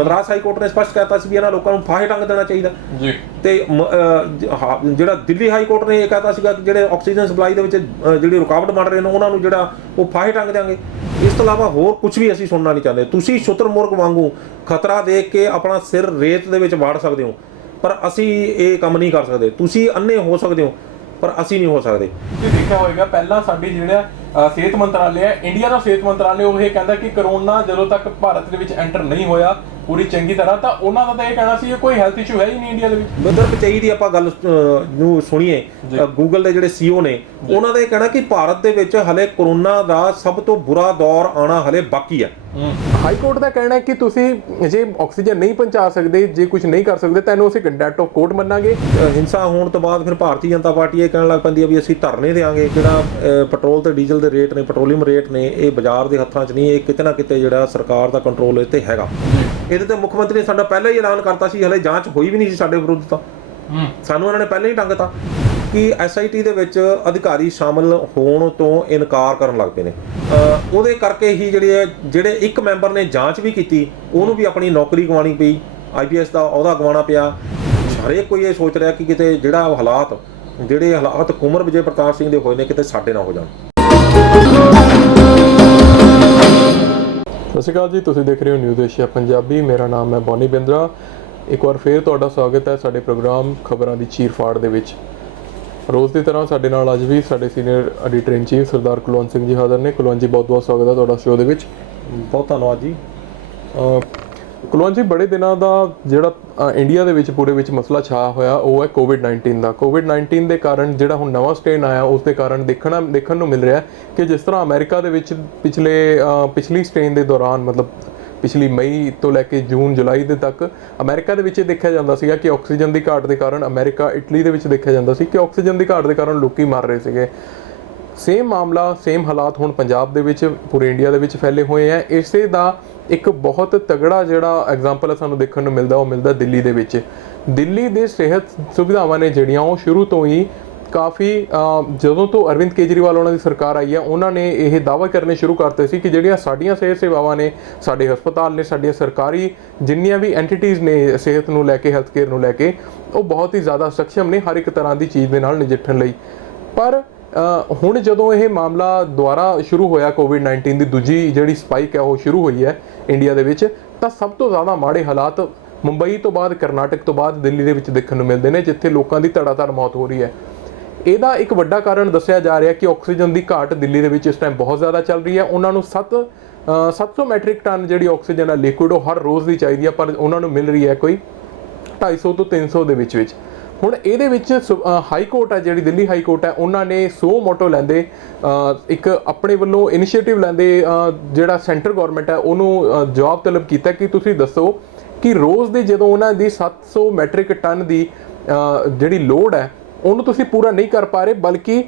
Madras high court ਨੇ ਸਪਸ਼ਟ ਕਹਿਤਾ ਸੀ ਵੀ ਇਹਨਾਂ ਲੋਕਾਂ ਨੂੰ ਫਾਹੇ ਟੰਗ ਦੇਣਾ ਚਾਹੀਦਾ ਜੀ। ਤੇ ਜਿਹੜਾ ਦਿੱਲੀ ਹਾਈ ਕੋਰਟ ਨੇ ਇਹ ਕਹਿਤਾ ਸੀਗਾ ਕਿ ਜਿਹੜੇ ਆਕਸੀਜਨ ਸਪਲਾਈ ਦੇ ਵਿੱਚ ਜਿਹੜੀ ਰੁਕਾਵਟ ਬਣ ਰਹੇ ਨੇ ਉਹਨਾਂ ਨੂੰ ਜਿਹੜਾ ਉਹ ਫਾਹੇ ਟੰਗ ਦਿਆਂਗੇ। ਇਸ ਤੋਂ ਇਲਾਵਾ ਹੋਰ ਕੁਝ ਵੀ ਅਸੀਂ ਸੁਣਨਾ ਨਹੀਂ ਚਾਹੁੰਦੇ। ਤੁਸੀਂ ਸ਼ੁਤਰਮੁਰਗ ਵਾਂਗੂ ਖਤਰਾ ਦੇਖ ਕੇ ਆਪਣਾ ਸਿਰ ਰੇਤ ਦੇ ਵਿੱਚ ਵਾੜ ਸਕਦੇ ਹੋ, ਪਰ ਅਸੀਂ ਇਹ ਕੰਮ ਨਹੀਂ ਕਰ ਸਕਦੇ। ਤੁਸੀਂ ਅੰਨੇ ਹੋ ਸਕਦੇ ਹੋ ਪਰ ਅਸੀਂ ਨਹੀਂ ਹੋ ਸਕਦੇ। ਤੁਸੀਂ ਦੇਖਿਆ ਹੋਵੇਗਾ ਪਹਿਲਾਂ ਸਾਡੀ ਜਿਹੜਾ ਸਿਹਤ ਮੰਤਰਾਲੇ ਹੈ, ਇੰਡੀਆ ਦਾ ਸਿਹਤ ਮੰਤਰਾਲੇ, ਉਹ ਇਹ ਕਹਿੰਦਾ ਕਿ ਕਰੋਨਾ ਜਦੋਂ ਤੱਕ ਭਾਰਤ ਦੇ ਵਿੱਚ ਐਂਟਰ ਨਹੀਂ ਹੋਇਆ ਪੂਰੀ ਚੰਗੀ ਤਰ੍ਹਾਂ, ਤਾਂ ਉਹਨਾਂ ਦਾ ਤਾਂ ਇਹ ਕਹਿਣਾ ਸੀ ਕਿ ਕੋਈ ਹੈਲਥ ਇਸ਼ੂ ਹੈ ਹੀ ਨਹੀਂ ਇੰਡੀਆ ਦੇ ਵਿੱਚ। ਮਦਰ ਪਚਈ ਦੀ ਆਪਾਂ ਗੱਲ ਨੂੰ ਸੁਣੀਏ, ਗੂਗਲ ਦੇ ਜਿਹੜੇ ਸੀਓ ਨੇ ਉਹਨਾਂ ਦਾ ਇਹ ਕਹਿਣਾ ਕਿ ਭਾਰਤ ਦੇ ਵਿੱਚ ਹਲੇ ਕਰੋਨਾ ਦਾ ਸਭ ਤੋਂ ਬੁਰਾ ਦੌਰ ਆਉਣਾ ਹਲੇ ਬਾਕੀ ਹੈ। ਹਾਈ ਕੋਰਟ ਦਾ ਕਹਿਣਾ ਹੈ ਕਿ ਤੁਸੀਂ ਜੇ ਆਕਸੀਜਨ ਨਹੀਂ ਪਹੁੰਚਾ ਸਕਦੇ, ਜੇ ਕੁਝ ਨਹੀਂ ਕਰ ਸਕਦੇ, ਤੈਨੂੰ ਅਸੀਂ ਕੰਟੈਂਪਟ ਆਫ ਕੋਰਟ ਮੰਨਾਂਗੇ। ਹਿੰਸਾ ਹੋਣ ਤੋਂ ਬਾਅਦ ਫਿਰ ਭਾਰਤੀ ਜਨਤਾ ਪਾਰਟੀ ਇਹ ਕਹਿਣ ਲੱਗ ਪੈਂਦੀ ਹੈ ਵੀ ਅਸੀਂ ਧਰਨੇ ਦੇਵਾਂਗੇ। ਜਿਹੜਾ ਪੈਟਰੋਲ ਤੇ ਡੀਜ਼ਲ ਦੇ ਰੇਟ ਨੇ, ਪੈਟਰੋਲੀਅਮ ਰੇਟ ਨੇ, ਇਹ ਬਾਜ਼ਾਰ ਦੇ ਹੱਥਾਂ 'ਚ ਨਹੀਂ, ਇਹ ਕਿਤੇ ਨਾ ਕਿਤੇ ਜਿਹੜਾ ਸਰਕਾਰ ਦਾ ਕੰਟਰੋਲ ਇਹ 'ਤੇ ਹੈਗਾ। ਇਹਦੇ ਤੇ ਮੁੱਖ ਮੰਤਰੀ ਨੇ ਸਾਡਾ ਪਹਿਲਾਂ ਹੀ ਐਲਾਨ ਕਰਤਾ ਸੀ, ਹਲੇ ਜਾਂਚ ਹੋਈ ਵੀ ਨਹੀਂ ਸੀ ਸਾਡੇ ਵਿਰੁੱਧ, ਤਾਂ ਸਾਨੂੰ ਇਹਨਾਂ ਨੇ ਪਹਿਲਾਂ ਹੀ ਟੰਗਤਾ ਕਿ SIT ਦੇ ਵਿੱਚ ਅਧਿਕਾਰੀ ਸ਼ਾਮਲ ਹੋਣ ਤੋਂ ਇਨਕਾਰ ਕਰਨ ਲੱਗ ਪਏ ਨੇ। ਉਹਦੇ ਕਰਕੇ ਹੀ ਜਿਹੜੇ ਇੱਕ ਮੈਂਬਰ ਨੇ ਜਾਂਚ ਵੀ ਕੀਤੀ ਉਹਨੂੰ ਵੀ ਆਪਣੀ ਨੌਕਰੀ ਗਵਾਉਣੀ ਪਈ, IPS ਦਾ ਅਹੁਦਾ ਗਵਾਉਣਾ ਪਿਆ। ਹਰੇਕ ਕੋਈ ਇਹ ਸੋਚ ਰਿਹਾ ਕਿ ਕਿਤੇ ਜਿਹੜੇ ਹਾਲਾਤ ਕੁੰਵਰ ਵਿਜੇ ਪ੍ਰਤਾਪ ਸਿੰਘ ਦੇ ਹੋਏ ਨੇ ਕਿਤੇ ਸਾਡੇ ਨਾ ਹੋ ਜਾਣ। ਸਤਿ ਸ਼੍ਰੀ ਅਕਾਲ ਜੀ, ਤੁਸੀਂ ਦੇਖ ਰਹੇ ਹੋ ਨਿਊਜ਼ ਏਸ਼ੀਆ ਪੰਜਾਬੀ। ਮੇਰਾ ਨਾਮ ਹੈ ਬੋਨੀ ਬਿੰਦਰਾ। ਇੱਕ ਵਾਰ ਫੇਰ ਤੁਹਾਡਾ ਸਵਾਗਤ ਹੈ ਸਾਡੇ ਪ੍ਰੋਗਰਾਮ ਖਬਰਾਂ ਦੀ ਚੀਰ-ਫਾੜ ਦੇ ਵਿੱਚ। ਰੋਜ਼ ਦੀ ਤਰ੍ਹਾਂ ਸਾਡੇ ਨਾਲ ਅੱਜ ਵੀ ਸਾਡੇ ਸੀਨੀਅਰ ਐਡੀਟਰ ਇਨ ਚੀਫ ਸਰਦਾਰ ਕੁਲਵੰਤ ਸਿੰਘ ਜੀ ਹਾਜ਼ਰ ਨੇ। ਕੁਲਵੰਤ ਜੀ, ਬਹੁਤ-ਬਹੁਤ ਸਵਾਗਤ ਹੈ ਤੁਹਾਡਾ ਸ਼ੋਅ ਦੇ ਵਿੱਚ। ਬਹੁਤ ਧੰਨਵਾਦ ਜੀ। ਕੁਲਵੰਤ ਜੀ, ਬੜੇ ਦਿਨਾਂ ਦਾ ਜਿਹੜਾ ਇੰਡੀਆ ਦੇ ਵਿੱਚ ਪੂਰੇ ਵਿੱਚ ਮਸਲਾ ਛਾਇਆ ਹੋਇਆ ਉਹ ਹੈ ਕੋਵਿਡ-19 ਦਾ। ਕੋਵਿਡ-19 ਦੇ ਕਾਰਨ ਜਿਹੜਾ ਹੁਣ ਨਵਾਂ ਸਟ੍ਰੇਨ ਆਇਆ ਉਸ ਦੇ ਕਾਰਨ ਦੇਖਣ ਨੂੰ ਮਿਲ ਰਿਹਾ ਕਿ ਜਿਸ ਤਰ੍ਹਾਂ ਅਮਰੀਕਾ ਦੇ ਵਿੱਚ ਪਿਛਲੀ ਸਟ੍ਰੇਨ ਦੇ ਦੌਰਾਨ, ਮਤਲਬ ਪਿਛਲੀ ਮਈ ਤੋਂ ਲੈ ਕੇ ਜੂਨ ਜੁਲਾਈ ਦੇ ਤੱਕ ਅਮਰੀਕਾ ਦੇ ਵਿੱਚ ਇਹ ਦੇਖਿਆ ਜਾਂਦਾ ਸੀਗਾ ਕਿ ਆਕਸੀਜਨ ਦੀ ਘਾਟ ਦੇ ਕਾਰਨ, ਅਮਰੀਕਾ ਇਟਲੀ ਦੇ ਵਿੱਚ ਦੇਖਿਆ ਜਾਂਦਾ ਸੀ ਕਿ ਆਕਸੀਜਨ ਦੀ ਘਾਟ ਦੇ ਕਾਰਨ ਲੋਕੀ ਮਰ ਰਹੇ ਸੀਗੇ। ਸੇਮ ਮਾਮਲਾ, ਸੇਮ ਹਾਲਾਤ ਹੁਣ ਪੰਜਾਬ ਦੇ ਵਿੱਚ, ਪੂਰੇ ਇੰਡੀਆ ਦੇ ਵਿੱਚ ਫੈਲੇ ਹੋਏ ਹੈ। ਇਸੇ ਦਾ ਇੱਕ ਬਹੁਤ ਤਗੜਾ ਜਿਹੜਾ ਐਗਜ਼ਾਮਪਲ ਸਾਨੂੰ ਦੇਖਣ ਨੂੰ ਮਿਲਦਾ ਉਹ ਮਿਲਦਾ ਦਿੱਲੀ ਦੇ ਵਿੱਚ। ਦਿੱਲੀ ਦੇ ਸਿਹਤ ਸੁਵਿਧਾਵਾਂ ਨੇ ਜਿਹੜੀਆਂ ਉਹ ਸ਼ੁਰੂ ਤੋਂ ਹੀ ਕਾਫੀ, ਜਦੋਂ ਤੋਂ ਅਰਵਿੰਦ ਕੇਜਰੀਵਾਲ ਉਹਨਾਂ ਦੀ ਸਰਕਾਰ ਆਈ ਹੈ, ਉਹਨਾਂ ਨੇ ਇਹ ਦਾਅਵੇ ਕਰਨੇ ਸ਼ੁਰੂ ਕਰਤੇ ਸੀ ਕਿ ਜਿਹੜੀਆਂ ਸਾਡੀਆਂ ਸਿਹਤ ਸੇਵਾਵਾਂ ਨੇ, ਸਾਡੇ ਹਸਪਤਾਲ ਨੇ, ਸਾਡੀਆਂ ਸਰਕਾਰੀ ਜਿੰਨੀਆਂ ਵੀ ਐਂਟੀਟੀਜ਼ ਨੇ ਸਿਹਤ ਨੂੰ ਲੈ ਕੇ, ਹੈਲਥ ਕੇਅਰ ਨੂੰ ਲੈ ਕੇ, ਉਹ ਬਹੁਤ ਹੀ ਜ਼ਿਆਦਾ ਸક્ષਮ ਨੇ ਹਰ ਇੱਕ ਤਰ੍ਹਾਂ ਦੀ ਚੀਜ਼ ਦੇ ਨਾਲ ਨਜਿੱਠਣ ਲਈ। ਪਰ ਹੁਣ ਜਦੋਂ ਇਹ ਮਾਮਲਾ ਦੁਬਾਰਾ ਸ਼ੁਰੂ ਹੋਇਆ, ਕੋਵਿਡ-19 ਦੀ ਦੂਜੀ ਜਿਹੜੀ ਸਪਾਈਕ ਹੈ ਉਹ ਸ਼ੁਰੂ ਹੋਈ ਹੈ ਇੰਡੀਆ ਦੇ ਵਿੱਚ, ਤਾਂ ਸਭ ਤੋਂ ਜ਼ਿਆਦਾ ਮਾੜੇ ਹਾਲਾਤ ਮੁੰਬਈ ਤੋਂ ਬਾਅਦ, ਕਰਨਾਟਕ ਤੋਂ ਬਾਅਦ ਦਿੱਲੀ ਦੇ ਵਿੱਚ ਦੇਖਣ ਨੂੰ ਮਿਲਦੇ ਨੇ, ਜਿੱਥੇ ਲੋਕਾਂ ਦੀ ਧੜਾਧੜ ਮੌਤ ਹੋ ਰਹੀ ਹੈ। ਇਹਦਾ ਇੱਕ ਵੱਡਾ ਕਾਰਨ ਦੱਸਿਆ ਜਾ ਰਿਹਾ ਕਿ ਆਕਸੀਜਨ ਦੀ ਘਾਟ ਦਿੱਲੀ ਦੇ ਵਿੱਚ ਇਸ ਟਾਈਮ ਬਹੁਤ ਜ਼ਿਆਦਾ ਚੱਲ ਰਹੀ ਹੈ। ਉਹਨਾਂ ਨੂੰ 700 ਮੈਟ੍ਰਿਕ ਟਨ ਜਿਹੜੀ ਆਕਸੀਜਨ ਹੈ ਲਿਕੁਇਡ, ਉਹ ਹਰ ਰੋਜ਼ ਦੀ ਚਾਹੀਦੀ ਹੈ, ਪਰ ਉਹਨਾਂ ਨੂੰ ਮਿਲ ਰਹੀ ਹੈ ਕੋਈ 250 ਤੋਂ 300 ਦੇ ਵਿੱਚ। ਹੁਣ ਇਹਦੇ ਵਿੱਚ ਹਾਈ ਕੋਰਟ ਹੈ, ਜਿਹੜੀ ਦਿੱਲੀ ਹਾਈ ਕੋਰਟ ਹੈ, ਉਹਨਾਂ ਨੇ ਸੋ ਮੋਟੋ ਲੈਂਦੇ ਇੱਕ ਆਪਣੇ ਵੱਲੋਂ ਇਨੀਸ਼ੀਏਟਿਵ ਲੈਂਦੇ ਜਿਹੜਾ ਸੈਂਟਰ ਗਵਰਨਮੈਂਟ ਹੈ ਉਹਨੂੰ ਜਵਾਬ ਤਲਬ ਕੀਤਾ ਕਿ ਤੁਸੀਂ ਦੱਸੋ ਕਿ ਰੋਜ਼ ਦੀ ਜਦੋਂ ਉਹਨਾਂ ਦੀ 700 ਮੈਟ੍ਰਿਕ ਟਨ ਦੀ ਜਿਹੜੀ ਲੋਡ ਹੈ ਉਹਨੂੰ ਤੁਸੀਂ ਪੂਰਾ ਨਹੀਂ ਕਰ ਪਾ ਰਹੇ, ਬਲਕਿ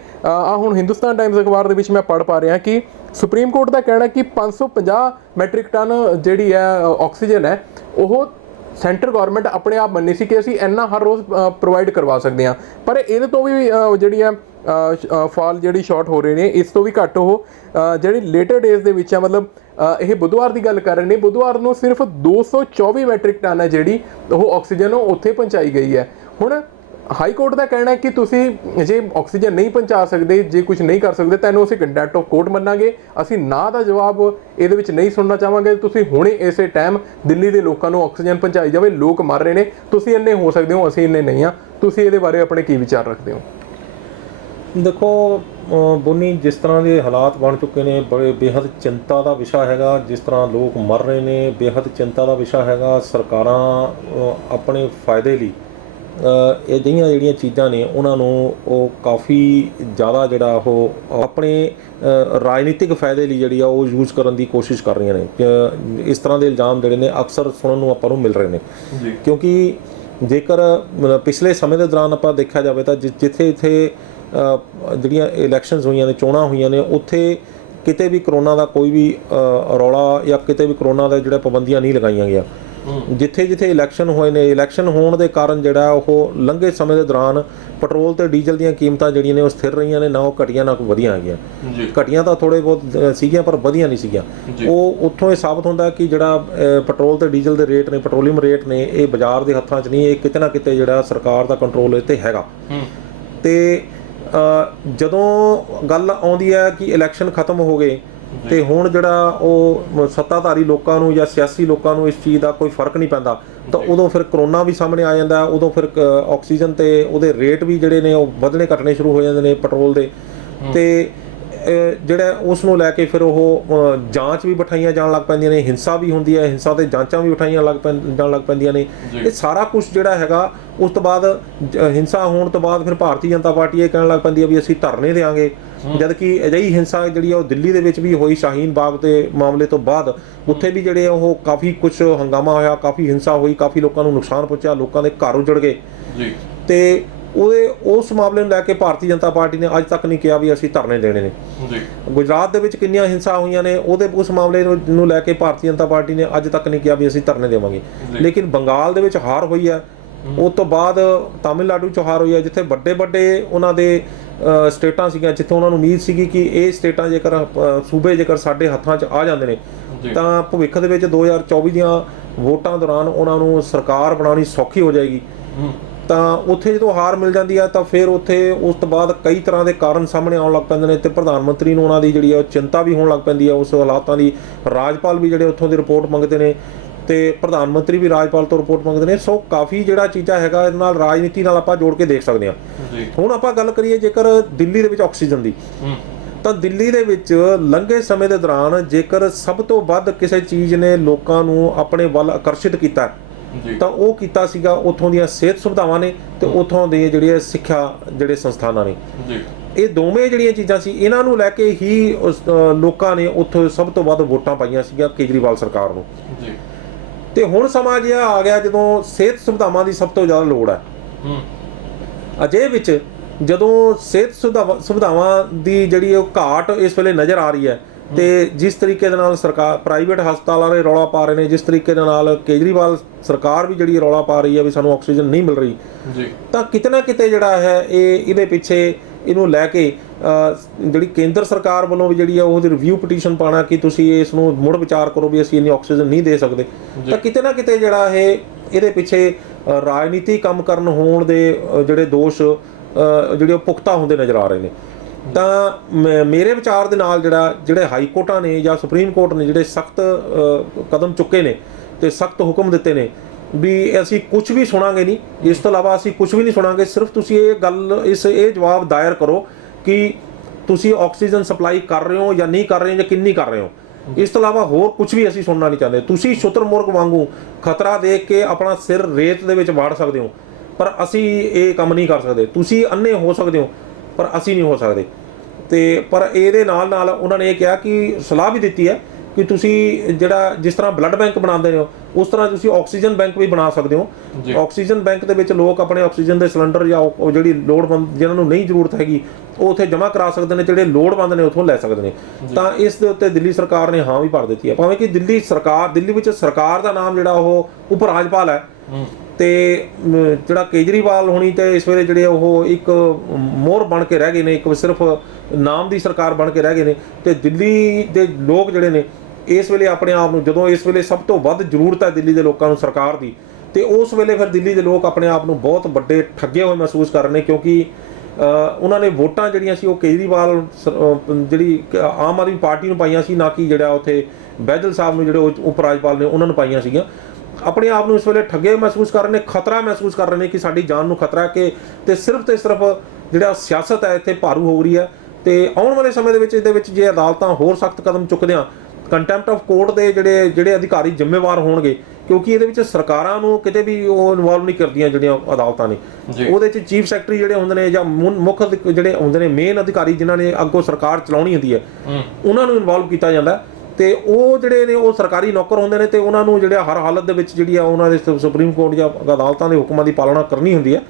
ਹੁਣ ਹਿੰਦੁਸਤਾਨ ਟਾਈਮਜ਼ ਅਖਬਾਰ ਦੇ ਵਿੱਚ ਮੈਂ ਪੜ੍ਹ ਪਾ ਰਿਹਾ ਕਿ ਸੁਪਰੀਮ ਕੋਰਟ ਦਾ ਕਹਿਣਾ ਕਿ 550 ਮੈਟ੍ਰਿਕ ਟਨ ਜਿਹੜੀ ਹੈ ਆਕਸੀਜਨ ਹੈ ਉਹ ਸੈਂਟਰ ਗਵਰਨਮੈਂਟ ਆਪਣੇ ਆਪ ਮੰਨੀ ਸੀ ਕਿ ਅਸੀਂ ਇੰਨਾ ਹਰ ਰੋਜ਼ ਪ੍ਰੋਵਾਈਡ ਕਰਵਾ ਸਕਦੇ ਹਾਂ। ਪਰ ਇਹਦੇ ਤੋਂ ਵੀ ਜਿਹੜੀ ਆ ਫਾਲ ਜਿਹੜੀ ਸ਼ਾਰਟ ਹੋ ਰਹੇ ਨੇ, ਇਸ ਤੋਂ ਵੀ ਘੱਟ ਉਹ ਜਿਹੜੀ ਲੇਟਰ ਡੇਜ਼ ਦੇ ਵਿੱਚ ਆ, ਮਤਲਬ ਇਹ ਬੁੱਧਵਾਰ ਦੀ ਗੱਲ ਕਰ ਰਹੇ ਨੇ, ਬੁੱਧਵਾਰ ਨੂੰ ਸਿਰਫ 224 ਮੈਟ੍ਰਿਕ ਟਨ ਹੈ ਜਿਹੜੀ ਉਹ ਆਕਸੀਜਨ ਉੱਥੇ ਪਹੁੰਚਾਈ ਗਈ ਹੈ। ਹੁਣ ਹਾਈ ਕੋਰਟ ਦਾ ਕਹਿਣਾ ਹੈ ਕਿ ਤੁਸੀਂ ਜੇ ਆਕਸੀਜਨ ਨਹੀਂ ਪਹੁੰਚਾ ਸਕਦੇ, ਜੇ ਕੁਝ ਨਹੀਂ ਕਰ ਸਕਦੇ, ਤੈਨੂੰ ਅਸੀਂ ਕੰਟੈਂਪਟ ਆਫ ਕੋਰਟ ਮੰਨਾਂਗੇ। ਅਸੀਂ ਨਾ ਦਾ ਜਵਾਬ ਇਹਦੇ ਵਿੱਚ ਨਹੀਂ ਸੁਣਨਾ ਚਾਹਾਂਗੇ। ਤੁਸੀਂ ਹੁਣੇ ਇਸੇ ਟਾਈਮ ਦਿੱਲੀ ਦੇ ਲੋਕਾਂ ਨੂੰ ਆਕਸੀਜਨ ਪਹੁੰਚਾਈ ਜਾਵੇ, ਲੋਕ ਮਰ ਰਹੇ ਨੇ, ਤੁਸੀਂ ਇੰਨੇ ਹੋ ਸਕਦੇ ਹੋ, ਅਸੀਂ ਇੰਨੇ ਨਹੀਂ ਹਾਂ। ਤੁਸੀਂ ਇਹਦੇ ਬਾਰੇ ਆਪਣੇ ਕੀ ਵਿਚਾਰ ਰੱਖਦੇ ਹੋ? ਦੇਖੋ ਬੋਨੀ, ਜਿਸ ਤਰ੍ਹਾਂ ਦੇ ਹਾਲਾਤ ਬਣ ਚੁੱਕੇ ਨੇ, ਬੜੇ ਬੇਹੱਦ ਚਿੰਤਾ ਦਾ ਵਿਸ਼ਾ ਹੈਗਾ। ਜਿਸ ਤਰ੍ਹਾਂ ਲੋਕ ਮਰ ਰਹੇ ਨੇ, ਬੇਹੱਦ ਚਿੰਤਾ ਦਾ ਵਿਸ਼ਾ ਹੈਗਾ। ਸਰਕਾਰਾਂ ਆਪਣੇ ਫਾਇਦੇ ਲਈ ਅਜਿਹੀਆਂ ਜਿਹੜੀਆਂ ਚੀਜ਼ਾਂ ਨੇ ਉਹਨਾਂ ਨੂੰ ਉਹ ਕਾਫੀ ਜ਼ਿਆਦਾ ਜਿਹੜਾ ਉਹ ਆਪਣੇ ਰਾਜਨੀਤਿਕ ਫਾਇਦੇ ਲਈ ਜਿਹੜੀ ਆ ਉਹ ਯੂਜ਼ ਕਰਨ ਦੀ ਕੋਸ਼ਿਸ਼ ਕਰ ਰਹੀਆਂ ਨੇ। ਇਸ ਤਰ੍ਹਾਂ ਦੇ ਇਲਜ਼ਾਮ ਜਿਹੜੇ ਨੇ ਅਕਸਰ ਸੁਣਨ ਨੂੰ ਆਪਾਂ ਨੂੰ ਮਿਲ ਰਹੇ ਨੇ, ਕਿਉਂਕਿ ਜੇਕਰ ਪਿਛਲੇ ਸਮੇਂ ਦੇ ਦੌਰਾਨ ਆਪਾਂ ਦੇਖਿਆ ਜਾਵੇ ਤਾਂ ਜਿੱਥੇ ਜਿਹੜੀਆਂ ਇਲੈਕਸ਼ਨਸ ਹੋਈਆਂ ਨੇ, ਚੋਣਾਂ ਹੋਈਆਂ ਨੇ, ਉੱਥੇ ਕਿਤੇ ਵੀ ਕਰੋਨਾ ਦਾ ਕੋਈ ਵੀ ਰੌਲਾ ਜਾਂ ਕਿਤੇ ਵੀ ਕਰੋਨਾ ਦਾ ਜਿਹੜਾ ਪਾਬੰਦੀਆਂ ਨਹੀਂ ਲਗਾਈਆਂ ਗਿਆ। ਜਿੱਥੇ ਜਿੱਥੇ ਇਲੈਕਸ਼ਨ ਹੋਏ ਨੇ, ਇਲੈਕਸ਼ਨ ਹੋਣ ਦੇ ਕਾਰਨ ਜਿਹੜਾ ਉਹ ਲੰਘੇ ਸਮੇਂ ਦੇ ਦੌਰਾਨ ਪੈਟਰੋਲ ਤੇ ਡੀਜ਼ਲ ਦੀਆਂ ਕੀਮਤਾਂ ਜਿਹੜੀਆਂ ਨੇ ਉਹ ਸਥਿਰ ਰਹੀਆਂ ਨੇ, ਨਾ ਉਹ ਘਟੀਆਂ ਨਾ ਕੋਈ ਵਧੀਆਂ ਹੈਗੀਆਂ। ਘਟੀਆਂ ਤਾਂ ਥੋੜੇ ਬਹੁਤ ਸੀਗੀਆਂ ਪਰ ਵਧੀਆਂ ਨਹੀਂ ਸੀਗੀਆਂ। ਉਹ ਉੱਥੋਂ ਇਹ ਸਾਬਤ ਹੁੰਦਾ ਕਿ ਜਿਹੜਾ ਪੈਟਰੋਲ ਤੇ ਡੀਜ਼ਲ ਦੇ ਰੇਟ ਨੇ, ਪੈਟਰੋਲੀਅਮ ਰੇਟ ਨੇ, ਇਹ ਬਾਜ਼ਾਰ ਦੇ ਹੱਥਾਂ 'ਚ ਨਹੀਂ, ਇਹ ਕਿਤੇ ਨਾ ਕਿਤੇ ਜਿਹੜਾ ਸਰਕਾਰ ਦਾ ਕੰਟਰੋਲ ਇਹ 'ਤੇ ਹੈਗਾ। ਤੇ ਜਦੋਂ ਗੱਲ ਆਉਂਦੀ ਹੈ ਕਿ ਇਲੈਕਸ਼ਨ ਖਤਮ ਹੋ ਗਏ ਤੇ ਹੁਣ ਜਿਹੜਾ ਉਹ ਸੱਤਾਧਾਰੀ ਲੋਕਾਂ ਨੂੰ ਜਾਂ ਸਿਆਸੀ ਲੋਕਾਂ ਨੂੰ ਇਸ ਚੀਜ਼ ਦਾ ਕੋਈ ਫਰਕ ਨਹੀਂ ਪੈਂਦਾ, ਤਾਂ ਉਦੋਂ ਫਿਰ ਕਰੋਨਾ ਵੀ ਸਾਹਮਣੇ ਆ ਜਾਂਦਾ। ਉਦੋਂ ਫਿਰ ਆਕਸੀਜਨ ਤੇ ਉਹਦੇ ਰੇਟ ਵੀ ਜਿਹੜੇ ਨੇ ਉਹ ਵਧਣੇ ਘਟਣੇ ਸ਼ੁਰੂ ਹੋ ਜਾਂਦੇ ਨੇ ਪੈਟਰੋਲ ਦੇ। ਤੇ ਜਿਹੜਾ ਉਸ ਨੂੰ ਲੈ ਕੇ ਫਿਰ ਉਹ ਜਾਂਚ ਵੀ ਬਿਠਾਈਆਂ ਜਾਣ ਲੱਗ ਪੈਂਦੀਆਂ ਨੇ, ਹਿੰਸਾ ਵੀ ਹੁੰਦੀ ਹੈ, ਹਿੰਸਾ ਤੇ ਜਾਂਚਾਂ ਵੀ ਬਿਠਾਈਆਂ ਜਾਣ ਲੱਗ ਪੈਂਦੀਆਂ ਨੇ। ਇਹ ਸਾਰਾ ਕੁਝ ਜਿਹੜਾ ਹੈਗਾ ਉਸ ਤੋਂ ਬਾਅਦ ਹਿੰਸਾ ਹੋਣ ਤੋਂ ਬਾਅਦ ਫਿਰ ਭਾਰਤੀ ਜਨਤਾ ਪਾਰਟੀ ਇਹ ਕਹਿਣ ਲੱਗ ਪੈਂਦੀ ਹੈ ਵੀ ਅਸੀਂ ਧਰਨੇ ਦੇਵਾਂਗੇ। ਜਦ ਕਿ ਅਜਿਹੀ ਹਿੰਸਾ ਜਿਹੜੀ ਆ ਉਹ ਦਿੱਲੀ ਦੇ ਵਿੱਚ ਵੀ ਹੋਈ ਸ਼ਾਹੀਨ ਬਾਗ ਦੇ ਮਾਮਲੇ ਤੋਂ ਬਾਅਦ, ਉੱਥੇ ਵੀ ਜਿਹੜੇ ਉਹ ਕਾਫੀ ਕੁਝ ਹੰਗਾਮਾ ਹੋਇਆ, ਕਾਫੀ ਹਿੰਸਾ ਹੋਈ, ਕਾਫੀ ਲੋਕਾਂ ਨੂੰ ਨੁਕਸਾਨ ਪਹੁੰਚਿਆ, ਲੋਕਾਂ ਦੇ ਘਰ ਉਜੜ ਗਏ। ਤੇ ਉਸ ਮਾਮਲੇ ਨੂੰ ਲੈ ਕੇ ਭਾਰਤੀ ਜਨਤਾ ਪਾਰਟੀ ਨੇ ਅੱਜ ਤੱਕ ਨਹੀਂ ਕਿਹਾ ਵੀ ਅਸੀਂ ਧਰਨੇ ਦੇਣੇ ਨੇ। ਗੁਜਰਾਤ ਦੇ ਵਿੱਚ ਕਿੰਨੀਆਂ ਹਿੰਸਾ ਹੋਈਆਂ ਨੇ, ਉਸ ਮਾਮਲੇ ਨੂੰ ਲੈ ਕੇ ਭਾਰਤੀ ਜਨਤਾ ਪਾਰਟੀ ਨੇ ਅੱਜ ਤੱਕ ਨਹੀਂ ਕਿਹਾ ਵੀ ਅਸੀਂ ਧਰਨੇ ਦੇਵਾਂਗੇ। ਲੇਕਿਨ ਬੰਗਾਲ ਦੇ ਵਿੱਚ ਹਾਰ ਹੋਈ ਹੈ, ਉਸ ਤੋਂ ਬਾਅਦ ਤਾਮਿਲਨਾਡੂ 'ਚ ਹਾਰ ਹੋਈ ਹੈ, ਜਿੱਥੇ ਵੱਡੇ ਉਹਨਾਂ ਦੇ ਸਟੇਟਾਂ ਸੀਗੀਆਂ, ਜਿੱਥੇ ਉਹਨਾਂ ਨੂੰ ਉਮੀਦ ਸੀਗੀ ਕਿ ਇਹ ਸਟੇਟਾਂ ਸੂਬੇ ਜੇਕਰ ਸਾਡੇ ਹੱਥਾਂ 'ਚ ਆ ਜਾਂਦੇ ਨੇ ਤਾਂ ਭਵਿੱਖ ਦੇ ਵਿੱਚ 2024 ਦੀਆਂ ਵੋਟਾਂ ਦੌਰਾਨ ਉਹਨਾਂ ਨੂੰ ਸਰਕਾਰ ਬਣਾਉਣੀ ਸੌਖੀ ਹੋ ਜਾਏਗੀ। ਤਾਂ ਉੱਥੇ ਜਦੋਂ ਹਾਰ ਮਿਲ ਜਾਂਦੀ ਹੈ ਤਾਂ ਫਿਰ ਉੱਥੇ ਉਸ ਤੋਂ ਬਾਅਦ ਕਈ ਤਰ੍ਹਾਂ ਦੇ ਕਾਰਨ ਸਾਹਮਣੇ ਆਉਣ ਲੱਗ ਪੈਂਦੇ ਨੇ ਤੇ ਪ੍ਰਧਾਨ ਮੰਤਰੀ ਨੂੰ ਉਹਨਾਂ ਦੀ ਜਿਹੜੀ ਹੈ ਚਿੰਤਾ ਵੀ ਹੋਣ ਲੱਗ ਪੈਂਦੀ ਹੈ ਉਸ ਹਾਲਾਤਾਂ ਦੀ। ਰਾਜਪਾਲ ਵੀ ਜਿਹੜੇ ਉੱਥੋਂ ਦੀ ਰਿਪੋਰਟ ਮੰਗਦੇ ਨੇ ਤੇ ਪ੍ਰਧਾਨ ਮੰਤਰੀ ਵੀ ਰਾਜਪਾਲ ਤੋਂ ਰਿਪੋਰਟ ਮੰਗਦੇ ਨੇ। ਸੋ ਕਾਫੀ ਜਿਹੜਾ ਚੀਜ਼ਾਂ ਹੈਗਾ ਇਹਦੇ ਨਾਲ ਰਾਜਨੀਤੀ ਨਾਲ ਆਪਾਂ ਜੋੜ ਕੇ ਦੇਖ ਸਕਦੇ ਹਾਂ। ਹੁਣ ਆਪਾਂ ਗੱਲ ਕਰੀਏ ਜੇਕਰ ਦਿੱਲੀ ਦੇ ਵਿੱਚ ਆਕਸੀਜਨ ਦੀ, ਤਾਂ ਦਿੱਲੀ ਦੇ ਵਿੱਚ ਲੰਘੇ ਸਮੇਂ ਦੇ ਦੌਰਾਨ ਜੇਕਰ ਸਭ ਤੋਂ ਵੱਧ ਕਿਸੇ ਚੀਜ਼ ਨੇ ਲੋਕਾਂ ਨੂੰ ਆਪਣੇ ਵੱਲ ਆਕਰਸ਼ਿਤ ਕੀਤਾ ਤਾਂ ਉਹ ਕੀਤਾ ਸੀਗਾ ਉੱਥੋਂ ਦੀਆਂ ਸਿਹਤ ਸੁਵਿਧਾਵਾਂ ਨੇ ਤੇ ਉੱਥੋਂ ਦੇ ਜਿਹੜੇ ਸਿੱਖਿਆ ਜਿਹੜੇ ਸੰਸਥਾਨਾਂ ਨੇ। ਇਹ ਦੋਵੇਂ ਜਿਹੜੀਆਂ ਚੀਜ਼ਾਂ ਸੀ ਇਹਨਾਂ ਨੂੰ ਲੈ ਕੇ ਹੀ ਲੋਕਾਂ ਨੇ ਉੱਥੋਂ ਸਭ ਤੋਂ ਵੱਧ ਵੋਟਾਂ ਪਾਈਆਂ ਸੀਗੀਆਂ ਕੇਜਰੀਵਾਲ ਸਰਕਾਰ ਨੂੰ। ਤੇ ਹੁਣ ਸਮਾਂ ਜਿਹਾ ਆ ਗਿਆ ਜਦੋਂ ਸਿਹਤ ਸੁਵਿਧਾਵਾਂ ਦੀ ਸਭ ਤੋਂ ਜ਼ਿਆਦਾ ਲੋੜ ਹੈ। ਅਜੇ ਵਿੱਚ ਜਦੋਂ ਸਿਹਤ ਸੁਵਿਧਾਵਾਂ ਦੀ ਜਿਹੜੀ ਉਹ ਘਾਟ ਇਸ ਵੇਲੇ ਨਜ਼ਰ ਆ ਰਹੀ ਹੈ ਤੇ ਜਿਸ ਤਰੀਕੇ ਦੇ ਨਾਲ ਸਰਕਾਰ ਪ੍ਰਾਈਵੇਟ ਹਸਪਤਾਲਾਂ ਦੇ ਰੌਲਾ ਪਾ ਰਹੇ ਨੇ, ਜਿਸ ਤਰੀਕੇ ਦੇ ਨਾਲ ਕੇਜਰੀਵਾਲ ਸਰਕਾਰ ਵੀ ਜਿਹੜੀ ਰੌਲਾ ਪਾ ਰਹੀ ਹੈ ਵੀ ਸਾਨੂੰ ਆਕਸੀਜਨ ਨਹੀਂ ਮਿਲ ਰਹੀ, ਤਾਂ ਕਿਤੇ ਨਾ ਕਿਤੇ ਜਿਹੜਾ ਹੈ ਇਹਦੇ ਪਿੱਛੇ ਇਹਨੂੰ ਲੈ ਕੇ ਜਿਹੜੀ ਕੇਂਦਰ ਸਰਕਾਰ ਵੱਲੋਂ ਵੀ ਜਿਹੜੀ ਆ ਉਹਦੀ ਰਿਵਿਊ ਪਟੀਸ਼ਨ ਪਾਣਾ ਕਿ ਤੁਸੀਂ ਇਸ ਨੂੰ ਮੁੜ ਵਿਚਾਰ ਕਰੋ ਵੀ ਅਸੀਂ ਇੰਨੀ ਆਕਸੀਜਨ ਨਹੀਂ ਦੇ ਸਕਦੇ। ਤਾਂ ਕਿਤੇ ਨਾ ਕਿਤੇ ਜਿਹੜਾ ਇਹਦੇ ਪਿੱਛੇ ਰਾਜਨੀਤੀ ਕੰਮ ਕਰਨ ਹੋਣ ਦੇ ਜਿਹੜੇ ਦੋਸ਼ ਜਿਹੜੇ ਉਹ ਪੁਖਤਾ ਹੁੰਦੇ ਨਜ਼ਰ ਆ ਰਹੇ ਨੇ। ਤਾਂ ਮੇਰੇ ਵਿਚਾਰ ਦੇ ਨਾਲ ਜਿਹੜੇ ਹਾਈ ਕੋਰਟਾਂ ਨੇ ਜਾਂ ਸੁਪਰੀਮ ਕੋਰਟ ਨੇ ਜਿਹੜੇ ਸਖਤ ਕਦਮ ਚੁੱਕੇ ਨੇ ਤੇ ਸਖਤ ਹੁਕਮ ਦਿੱਤੇ ਨੇ ਵੀ ਅਸੀਂ ਕੁਝ ਵੀ ਸੁਣਾਂਗੇ ਨਹੀਂ, ਇਸ ਤੋਂ ਇਲਾਵਾ ਅਸੀਂ ਕੁਝ ਵੀ ਨਹੀਂ ਸੁਣਾਂਗੇ, ਸਿਰਫ ਤੁਸੀਂ ਇਹ ਜਵਾਬ ਦਾਇਰ ਕਰੋ ਕਿ ਤੁਸੀਂ ਆਕਸੀਜਨ ਸਪਲਾਈ ਕਰ ਰਹੇ ਹੋ ਜਾਂ ਨਹੀਂ ਕਰ ਰਹੇ ਹੋ ਜਾਂ ਕਿੰਨੀ ਕਰ ਰਹੇ ਹੋ। ਇਸ ਤੋਂ ਇਲਾਵਾ ਹੋਰ ਕੁਝ ਵੀ ਅਸੀਂ ਸੁਣਨਾ ਨਹੀਂ ਚਾਹੁੰਦੇ। ਤੁਸੀਂ ਸ਼ੁਤਰਮੁਰਗ ਵਾਂਗੂ ਖਤਰਾ ਦੇਖ ਕੇ ਆਪਣਾ ਸਿਰ ਰੇਤ ਦੇ ਵਿੱਚ ਵਾੜ ਸਕਦੇ ਹੋ ਪਰ ਅਸੀਂ ਇਹ ਕੰਮ ਨਹੀਂ ਕਰ ਸਕਦੇ। ਤੁਸੀਂ ਅੰਨੇ ਹੋ ਸਕਦੇ ਹੋ ਪਰ ਅਸੀਂ ਨਹੀਂ ਹੋ ਸਕਦੇ। ਤੇ ਪਰ ਇਹਦੇ ਨਾਲ ਉਹਨਾਂ ਨੇ ਇਹ ਕਿਹਾ ਕਿ ਸਲਾਹ ਵੀ ਦਿੱਤੀ ਹੈ ਕਿ ਤੁਸੀਂ ਜਿਸ ਤਰ੍ਹਾਂ ਬਲੱਡ ਬੈਂਕ ਬਣਾਉਂਦੇ ਹੋ ਉਸ ਤਰ੍ਹਾਂ ਤੁਸੀਂ ਆਕਸੀਜਨ ਬੈਂਕ ਵੀ ਬਣਾ ਸਕਦੇ ਹੋ। ਆਕਸੀਜਨ ਬੈਂਕ ਦੇ ਵਿੱਚ ਲੋਕ ਆਪਣੇ ਆਕਸੀਜਨ ਦੇ ਸਿਲੰਡਰ ਜਾਂ ਉਹ ਜਿਹੜੀ ਲੋੜਵੰਦ ਜਿਨ੍ਹਾਂ ਨੂੰ ਨਹੀਂ ਜ਼ਰੂਰਤ ਹੈਗੀ ਉਹ ਉੱਥੇ ਜਮ੍ਹਾਂ ਕਰਾ ਸਕਦੇ ਨੇ, ਜਿਹੜੇ ਲੋੜਵੰਦ ਨੇ ਉੱਥੋਂ ਲੈ ਸਕਦੇ ਨੇ। ਤਾਂ ਇਸ ਦੇ ਉੱਤੇ ਦਿੱਲੀ ਸਰਕਾਰ ਨੇ ਹਾਂ ਵੀ ਭਰ ਦਿੱਤੀ ਹੈ, ਭਾਵੇਂ ਕਿ ਦਿੱਲੀ ਵਿੱਚ ਸਰਕਾਰ ਦਾ ਨਾਮ ਜਿਹੜਾ ਉਹ ਉਪ ਰਾਜਪਾਲ ਹੈ ਤੇ ਜਿਹੜਾ ਕੇਜਰੀਵਾਲ ਹੋਣੀ ਤੇ ਇਸ ਵੇਲੇ ਜਿਹੜੇ ਉਹ ਇੱਕ ਮੋਹਰ ਬਣ ਕੇ ਰਹਿ ਗਏ ਨੇ, ਇੱਕ ਸਿਰਫ ਨਾਮ ਦੀ ਸਰਕਾਰ ਬਣ ਕੇ ਰਹਿ ਗਏ ਨੇ। ਤੇ ਦਿੱਲੀ ਦੇ ਲੋਕ ਜਿਹੜੇ ਨੇ ਇਸ ਵੇਲੇ ਆਪਣੇ ਆਪ ਨੂੰ, ਜਦੋਂ ਇਸ ਵੇਲੇ ਸਭ ਤੋਂ ਵੱਧ ਜ਼ਰੂਰਤ ਹੈ ਦਿੱਲੀ ਦੇ ਲੋਕਾਂ ਨੂੰ ਸਰਕਾਰ ਦੀ, ਤੇ ਉਸ ਵੇਲੇ ਫਿਰ ਦਿੱਲੀ ਦੇ ਲੋਕ ਆਪਣੇ ਆਪ ਨੂੰ ਬਹੁਤ ਵੱਡੇ ਠੱਗੇ ਹੋਏ ਮਹਿਸੂਸ ਕਰ ਰਹੇ ਨੇ ਕਿਉਂਕਿ ਉਹਨਾਂ ਨੇ ਵੋਟਾਂ ਜਿਹੜੀਆਂ ਸੀ ਉਹ ਕੇਜਰੀਵਾਲ ਜਿਹੜੀ ਆਮ ਆਦਮੀ ਪਾਰਟੀ ਨੂੰ ਪਾਈਆਂ ਸੀ, ਨਾ ਕਿ ਜਿਹੜਾ ਉੱਥੇ ਬੈਦਲ ਸਾਹਿਬ ਨੂੰ ਜਿਹੜੇ ਉਪ ਰਾਜਪਾਲ ਨੇ ਉਹਨਾਂ ਨੂੰ ਪਾਈਆਂ ਸੀਗੀਆਂ। ਆਪਣੇ ਆਪ ਨੂੰ ਇਸ ਵੇਲੇ ਠੱਗੇ ਮਹਿਸੂਸ ਕਰ ਰਹੇ ਨੇ, ਖਤਰਾ ਮਹਿਸੂਸ ਕਰ ਰਹੇ ਨੇ ਕਿ ਸਾਡੀ ਜਾਨ ਨੂੰ ਖਤਰਾ ਹੈ ਕਿ ਤੇ ਸਿਰਫ ਜਿਹੜਾ ਸਿਆਸਤ ਹੈ ਇੱਥੇ ਭਾਰੂ ਹੋ ਰਹੀ ਹੈ। ਤੇ ਆਉਣ ਵਾਲੇ ਸਮੇਂ ਦੇ ਵਿੱਚ ਇਹਦੇ ਵਿੱਚ ਜੇ ਅਦਾਲਤਾਂ ਹੋਰ ਸਖਤ ਕਦਮ ਚੁੱਕਦਿਆਂ ਕੰਟੈਂਪਟ ਆਫ ਕੋਰਟ ਦੇ ਜਿਹੜੇ ਅਧਿਕਾਰੀ ਜ਼ਿੰਮੇਵਾਰ ਹੋਣਗੇ ਕਿਉਂਕਿ ਇਹਦੇ ਵਿੱਚ ਸਰਕਾਰਾਂ ਨੂੰ ਕਿਤੇ ਵੀ ਉਹ ਇਨਵੋਲਵ ਨਹੀਂ ਕਰਦੀਆਂ ਜਿਹੜੀਆਂ ਅਦਾਲਤਾਂ ਨੇ। ਉਹਦੇ 'ਚ ਚੀਫ ਸੈਕਟਰੀ ਜਿਹੜੇ ਹੁੰਦੇ ਨੇ ਜਾਂ ਮੁੱਖ ਜਿਹੜੇ ਹੁੰਦੇ ਨੇ ਮੇਨ ਅਧਿਕਾਰੀ ਜਿਨ੍ਹਾਂ ਨੇ ਅੱਗੋਂ ਸਰਕਾਰ ਚਲਾਉਣੀ ਹੁੰਦੀ ਹੈ ਉਹਨਾਂ ਨੂੰ ਇਨਵੋਲਵ ਕੀਤਾ ਜਾਂਦਾ ਤੇ ਉਹ ਜਿਹੜੇ ਨੇ ਉਹ ਸਰਕਾਰੀ ਨੌਕਰ ਹੁੰਦੇ ਨੇ ਤੇ ਉਹਨਾਂ ਨੂੰ ਜਿਹੜਾ ਹਰ ਹਾਲਤ ਦੇ ਵਿੱਚ ਜਿਹੜੀ ਆ ਉਹਨਾਂ ਦੇ ਸੁਪਰੀਮ ਕੋਰਟ ਜਾਂ ਅਦਾਲਤਾਂ ਦੇ ਹੁਕਮਾਂ ਦੀ ਪਾਲਣਾ ਕਰਨੀ ਹੁੰਦੀ ਹੈ।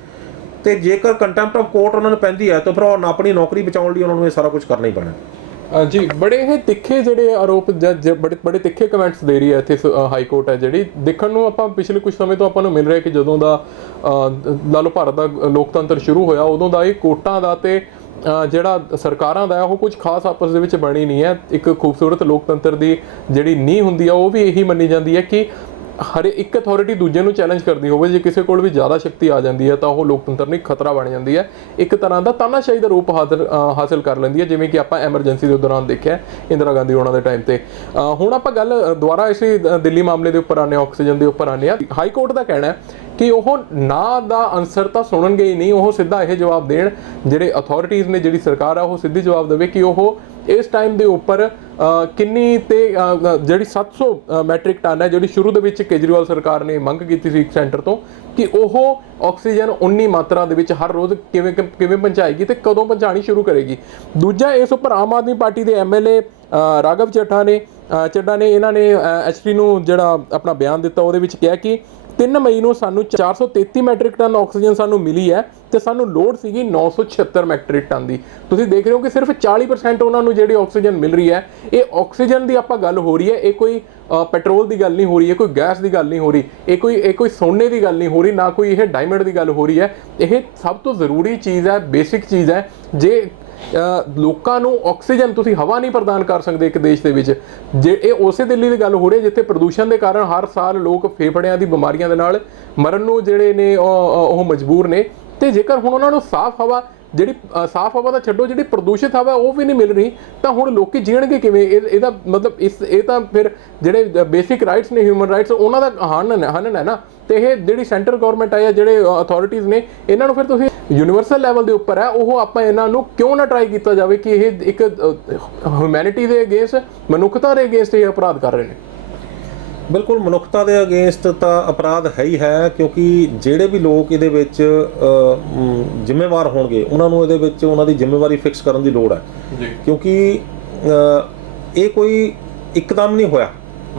ਤੇ ਜੇਕਰ ਕੰਟੈਂਪਟ ਆਫ ਕੋਰਟ ਉਹਨਾਂ ਨੂੰ ਪੈਂਦੀ ਹੈ ਤਾਂ ਫਿਰ ਉਹ ਆਪਣੀ ਨੌਕਰੀ ਬਚਾਉਣ ਲਈ ਉਹਨਾਂ ਨੂੰ ਇਹ ਸਾਰਾ ਕੁਝ ਕਰਨਾ ਹੀ ਪੈਣਾ। ਜੀ ਬੜੇ ਇਹ ਤਿੱਖੇ ਜਿਹੜੇ ਆਰੋਪ ਬੜੇ ਤਿੱਖੇ ਕਮੈਂਟਸ ਦੇ ਰਹੀ ਹੈ ਇੱਥੇ ਹਾਈ ਕੋਰਟ ਹੈ ਜਿਹੜੀ ਦੇਖਣ ਨੂੰ ਆਪਾਂ ਪਿਛਲੇ ਕੁਝ ਸਮੇਂ ਤੋਂ ਆਪਾਂ ਨੂੰ ਮਿਲ ਰਿਹਾ ਕਿ ਜਦੋਂ ਦਾ ਲਾ ਲਓ ਭਾਰਤ ਦਾ ਲੋਕਤੰਤਰ ਸ਼ੁਰੂ ਹੋਇਆ ਉਦੋਂ ਦਾ ਇਹ ਕੋਰਟਾਂ ਦਾ ਤੇ ਜਿਹੜਾ ਸਰਕਾਰਾਂ ਦਾ ਉਹ ਕੁਝ ਖਾਸ ਆਪਸ ਦੇ ਵਿੱਚ ਬਣੀ ਨਹੀਂ ਹੈ। ਇੱਕ ਖੂਬਸੂਰਤ ਲੋਕਤੰਤਰ ਦੀ ਜਿਹੜੀ ਨੀਂਹ ਹੁੰਦੀ ਆ ਉਹ ਵੀ ਇਹੀ ਮੰਨੀ ਜਾਂਦੀ ਹੈ ਕਿ ਹਰ ਇੱਕ ਅਥਾਰਟੀ ਦੂਜੇ ਨੂੰ ਚੈਲੰਜ ਕਰਦੀ ਹੋਵੇ। ਜੇ ਕਿਸੇ ਕੋਲ ਵੀ ਜ਼ਿਆਦਾ ਸ਼ਕਤੀ ਆ ਜਾਂਦੀ ਹੈ ਤਾਂ ਉਹ ਲੋਕਤੰਤਰ ਨੂੰ ਇੱਕ ਖਤਰਾ ਬਣ ਜਾਂਦੀ ਹੈ, ਇੱਕ ਤਰ੍ਹਾਂ ਦਾ ਤਾਨਾਸ਼ਾਹੀ ਦਾ ਰੂਪ ਹਾਸਲ ਕਰ ਲੈਂਦੀ ਹੈ, ਜਿਵੇਂ ਕਿ ਆਪਾਂ ਐਮਰਜੈਂਸੀ ਦੇ ਦੌਰਾਨ ਦੇਖਿਆ ਇੰਦਰਾ ਗਾਂਧੀ ਉਹਨਾਂ ਦੇ ਟਾਈਮ ਤੇ। ਹੁਣ ਆਪਾਂ ਗੱਲ ਦੁਬਾਰਾ ਇਸੇ ਦਿੱਲੀ ਮਾਮਲੇ ਦੇ ਉੱਪਰ ਆਨੇ, ਆਕਸੀਜਨ ਦੇ ਉੱਪਰ ਆਨੇ ਆ। ਹਾਈ ਕੋਰਟ ਦਾ ਕਹਿਣਾ ਹੈ ਕਿ ਉਹ ਨਾ ਦਾ ਆਨਸਰ ਤਾਂ ਸੁਣਨਗੇ ਹੀ ਨਹੀਂ, ਉਹ ਸਿੱਧਾ ਇਹ ਜਵਾਬ ਦੇਣ, ਜਿਹੜੇ ਅਥਾਰਟੀਜ਼ ਨੇ, ਜਿਹੜੀ ਸਰਕਾਰ ਆ ਉਹ ਸਿੱਧੀ ਜਵਾਬ ਦੇਵੇ ਕਿ ਉਹ ਇਸ ਟਾਈਮ ਦੇ ਉੱਪਰ ਕਿੰਨੀ ਤੇ ਜਿਹੜੀ 700 ਮੈਟ੍ਰਿਕ ਟਨ ਹੈ ਜਿਹੜੀ ਸ਼ੁਰੂ ਦੇ ਵਿੱਚ ਕੇਜਰੀਵਾਲ ਸਰਕਾਰ ਨੇ ਮੰਗ ਕੀਤੀ ਸੀ ਸੈਂਟਰ ਤੋਂ ਕਿ ਉਹ ਆਕਸੀਜਨ ਉਨੀ ਮਾਤਰਾ ਦੇ ਵਿੱਚ ਹਰ ਰੋਜ਼ ਕਿਵੇਂ ਪਹੁੰਚਾਏਗੀ ਤੇ ਕਦੋਂ ਪਹੁੰਚਾਣੀ ਸ਼ੁਰੂ ਕਰੇਗੀ। ਦੂਜਾ, ਇਸ ਉੱਪਰ ਆਮ ਆਦਮੀ ਪਾਰਟੀ ਦੇ ਐਮਐਲਏ ਰਾਘਵ ਚੱਡਾ ਨੇ ਇਹਨਾਂ ਨੇ ਐਚਟੀ ਨੂੰ ਜਿਹੜਾ ਆਪਣਾ ਬਿਆਨ ਦਿੱਤਾ ਉਹਦੇ ਵਿੱਚ ਕਿਹਾ ਕਿ 3 ਮਈ ਨੂੰ ਸਾਨੂੰ 433 ਮੈਟ੍ਰਿਕ ਟਨ ਆਕਸੀਜਨ ਸਾਨੂੰ ਮਿਲੀ ਹੈ ਤੇ ਸਾਨੂੰ ਲੋੜ ਸੀਗੀ 976 ਮੈਟ੍ਰਿਕ ਟਨ ਦੀ। ਤੁਸੀਂ ਦੇਖ ਰਹੇ ਹੋ ਕਿ ਸਿਰਫ 40% ਉਹਨਾਂ ਨੂੰ ਜਿਹੜੀ ਆਕਸੀਜਨ ਮਿਲ ਰਹੀ ਹੈ। ਇਹ ਆਕਸੀਜਨ ਦੀ ਆਪਾਂ ਗੱਲ ਹੋ ਰਹੀ ਹੈ, ਇਹ ਕੋਈ ਪੈਟਰੋਲ ਦੀ ਗੱਲ ਨਹੀਂ ਹੋ ਰਹੀ ਹੈ, ਕੋਈ ਗੈਸ ਦੀ ਗੱਲ ਨਹੀਂ ਹੋ ਰਹੀ, ਇਹ ਕੋਈ ਸੋਨੇ ਦੀ ਗੱਲ ਨਹੀਂ ਹੋ ਰਹੀ, ਨਾ ਕੋਈ ਇਹ ਡਾਇਮੰਡ ਦੀ ਗੱਲ ਹੋ ਰਹੀ ਹੈ। ਇਹ ਸਭ ਤੋਂ ਜ਼ਰੂਰੀ ਚੀਜ਼ ਹੈ, ਬੇਸਿਕ ਚੀਜ਼ ਹੈ। ਜੇ ਲੋਕਾਂ ਨੂੰ ਆਕਸੀਜਨ, ਤੁਸੀਂ ਹਵਾ ਨਹੀਂ ਪ੍ਰਦਾਨ ਕਰ ਸਕਦੇ ਇੱਕ ਦੇਸ਼ ਦੇ ਵਿੱਚ। ਜੇ ਇਹ ਉਸੇ ਦਿੱਲੀ ਦੀ ਗੱਲ ਹੋ ਰਹੀ ਹੈ ਜਿੱਥੇ ਪ੍ਰਦੂਸ਼ਣ ਦੇ ਕਾਰਨ ਹਰ ਸਾਲ ਲੋਕ ਫੇਫੜਿਆਂ ਦੀ ਬਿਮਾਰੀਆਂ ਦੇ ਨਾਲ ਮਰਨ ਨੂੰ ਜਿਹੜੇ ਨੇ ਉਹ ਮਜਬੂਰ ਨੇ, ਤੇ ਜੇਕਰ ਹੁਣ ਉਹਨਾਂ ਨੂੰ ਸਾਫ਼ ਹਵਾ, ਜਿਹੜੀ ਸਾਫ਼ ਹਵਾ ਦਾ ਛੱਡੋ, ਜਿਹੜੀ ਪ੍ਰਦੂਸ਼ਿਤ ਹਵਾ ਉਹ ਵੀ ਨਹੀਂ ਮਿਲ ਰਹੀ, ਤਾਂ ਹੁਣ ਲੋਕੀ ਜੀਣਗੇ ਕਿਵੇਂ? ਇਹਦਾ ਮਤਲਬ ਇਹ ਤਾਂ ਫਿਰ ਜਿਹੜੇ ਬੇਸਿਕ ਰਾਈਟਸ ਨੇ, ਹਿਊਮਨ ਰਾਈਟਸ, ਉਹਨਾਂ ਦਾ ਹਨਨ ਹੈ ਨਾ। ਤੇ ਇਹ ਜਿਹੜੀ ਸੈਂਟਰ ਗਵਰਨਮੈਂਟ ਆ ਜਾਂ ਜਿਹੜੇ ਅਥਾਰਟੀਜ਼ ਨੇ, ਇਹਨਾਂ ਨੂੰ ਫਿਰ ਤੁਸੀਂ ਯੂਨੀਵਰਸਲ ਲੈਵਲ ਦੇ ਉੱਪਰ ਹੈ ਉਹ ਆਪਾਂ ਇਹਨਾਂ ਨੂੰ ਕਿਉਂ ਨਾ ਟਰਾਈ ਕੀਤਾ ਜਾਵੇ ਕਿ ਇਹ ਇੱਕ ਹਿਊਮੈਨਿਟੀ ਦੇ ਅਗੇਂਸਟ, ਮਨੁੱਖਤਾ ਦੇ ਅਗੇਂਸਟ ਇਹ ਅਪਰਾਧ ਕਰ ਰਹੇ ਨੇ। ਬਿਲਕੁਲ ਮਨੁੱਖਤਾ ਦੇ ਅਗੇਂਸਟ ਤਾਂ ਅਪਰਾਧ ਹੈ ਹੀ ਹੈ, ਕਿਉਂਕਿ ਜਿਹੜੇ ਵੀ ਲੋਕ ਇਹਦੇ ਵਿੱਚ ਜ਼ਿੰਮੇਵਾਰ ਹੋਣਗੇ ਉਹਨਾਂ ਨੂੰ ਇਹਦੇ ਵਿੱਚ ਉਹਨਾਂ ਦੀ ਜ਼ਿੰਮੇਵਾਰੀ ਫਿਕਸ ਕਰਨ ਦੀ ਲੋੜ ਹੈ ਜੀ। ਕਿਉਂਕਿ ਇਹ ਕੋਈ ਇੱਕਦਮ ਨਹੀਂ ਹੋਇਆ।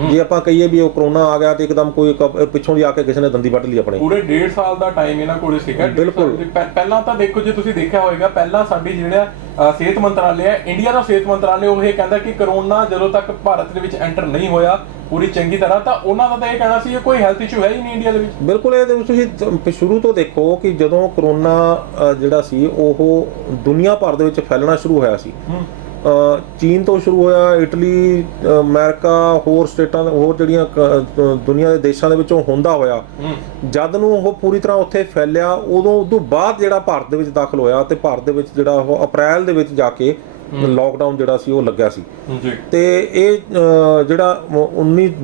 ਜੇ ਆਪਾਂ ਕਹੀਏ ਵੀ ਉਹ ਕਰੋਨਾ ਆ ਗਿਆ ਤੇ ਇੱਕਦਮ ਕੋਈ ਪਿੱਛੋਂ ਦੀ ਆ ਕੇ ਕਿਸੇ ਨੇ ਦੰਦੀ ਵੱਢ ਲਈ ਆਪਣੇ, ਪੂਰੇ 1.5 ਸਾਲ ਦਾ ਟਾਈਮ ਇਹਨਾਂ ਕੋਲ ਸੀਗਾ। ਬਿਲਕੁਲ ਪਹਿਲਾਂ ਤਾਂ ਦੇਖੋ, ਜੇ ਤੁਸੀਂ ਦੇਖਿਆ ਹੋਵੇਗਾ, ਪਹਿਲਾਂ ਸਾਡੀ ਜਿਹੜਾ ਸਿਹਤ ਮੰਤਰਾਲੇ ਹੈ, ਇੰਡੀਆ ਦਾ ਸਿਹਤ ਮੰਤਰਾਲੇ, ਉਹ ਇਹ ਕਹਿੰਦਾ ਕਿ ਕਰੋਨਾ ਜਦੋਂ ਤੱਕ ਭਾਰਤ ਦੇ ਵਿੱਚ ਐਂਟਰ ਨਹੀਂ ਹੋਇਆ ਪੂਰੀ ਚੰਗੀ ਤਰ੍ਹਾਂ, ਤਾਂ ਉਹਨਾਂ ਦਾ ਤਾਂ ਇਹ ਕਹਿਣਾ ਸੀ ਕਿ ਕੋਈ ਹੈਲਥ ਇਸ਼ੂ ਹੈ ਹੀ ਨਹੀਂ ਇੰਡੀਆ ਦੇ ਵਿੱਚ। ਬਿਲਕੁਲ, ਇਹਦੇ ਵਿੱਚ ਤੁਸੀਂ ਸ਼ੁਰੂ ਤੋਂ ਦੇਖੋ ਕਿ ਜਦੋਂ ਕਰੋਨਾ ਜਿਹੜਾ ਸੀ ਉਹ ਦੁਨੀਆ ਭਰ ਦੇ ਵਿੱਚ ਫੈਲਣਾ ਸ਼ੁਰੂ ਹੋਇਆ ਸੀ। ਚੀਨ ਤੋਂ ਸ਼ੁਰੂ ਹੋਇਆ, ਇਟਲੀ, ਅਮਰੀਕਾ, ਹੋਰ ਸਟੇਟਾਂ, ਹੋਰ ਜਿਹੜੀਆਂ ਦੁਨੀਆ ਦੇ ਦੇਸ਼ਾਂ ਦੇ ਵਿੱਚੋਂ ਹੁੰਦਾ ਹੋਇਆ, ਜਦ ਨੂੰ ਉਹ ਪੂਰੀ ਤਰ੍ਹਾਂ ਉੱਥੇ ਫੈਲਿਆ, ਉਦੋਂ ਬਾਅਦ ਜਿਹੜਾ ਭਾਰਤ ਦੇ ਵਿੱਚ ਦਾਖਲ ਹੋਇਆ ਤੇ ਭਾਰਤ ਦੇ ਵਿੱਚ ਜਿਹੜਾ ਉਹ ਅਪ੍ਰੈਲ ਦੇ ਵਿੱਚ ਜਾ ਕੇ ਲੋਕਡਾਊਨ ਜਿਹੜਾ ਸੀ ਉਹ ਲੱਗਿਆ ਸੀ ਜੀ। ਤੇ ਇਹ ਜਿਹੜਾ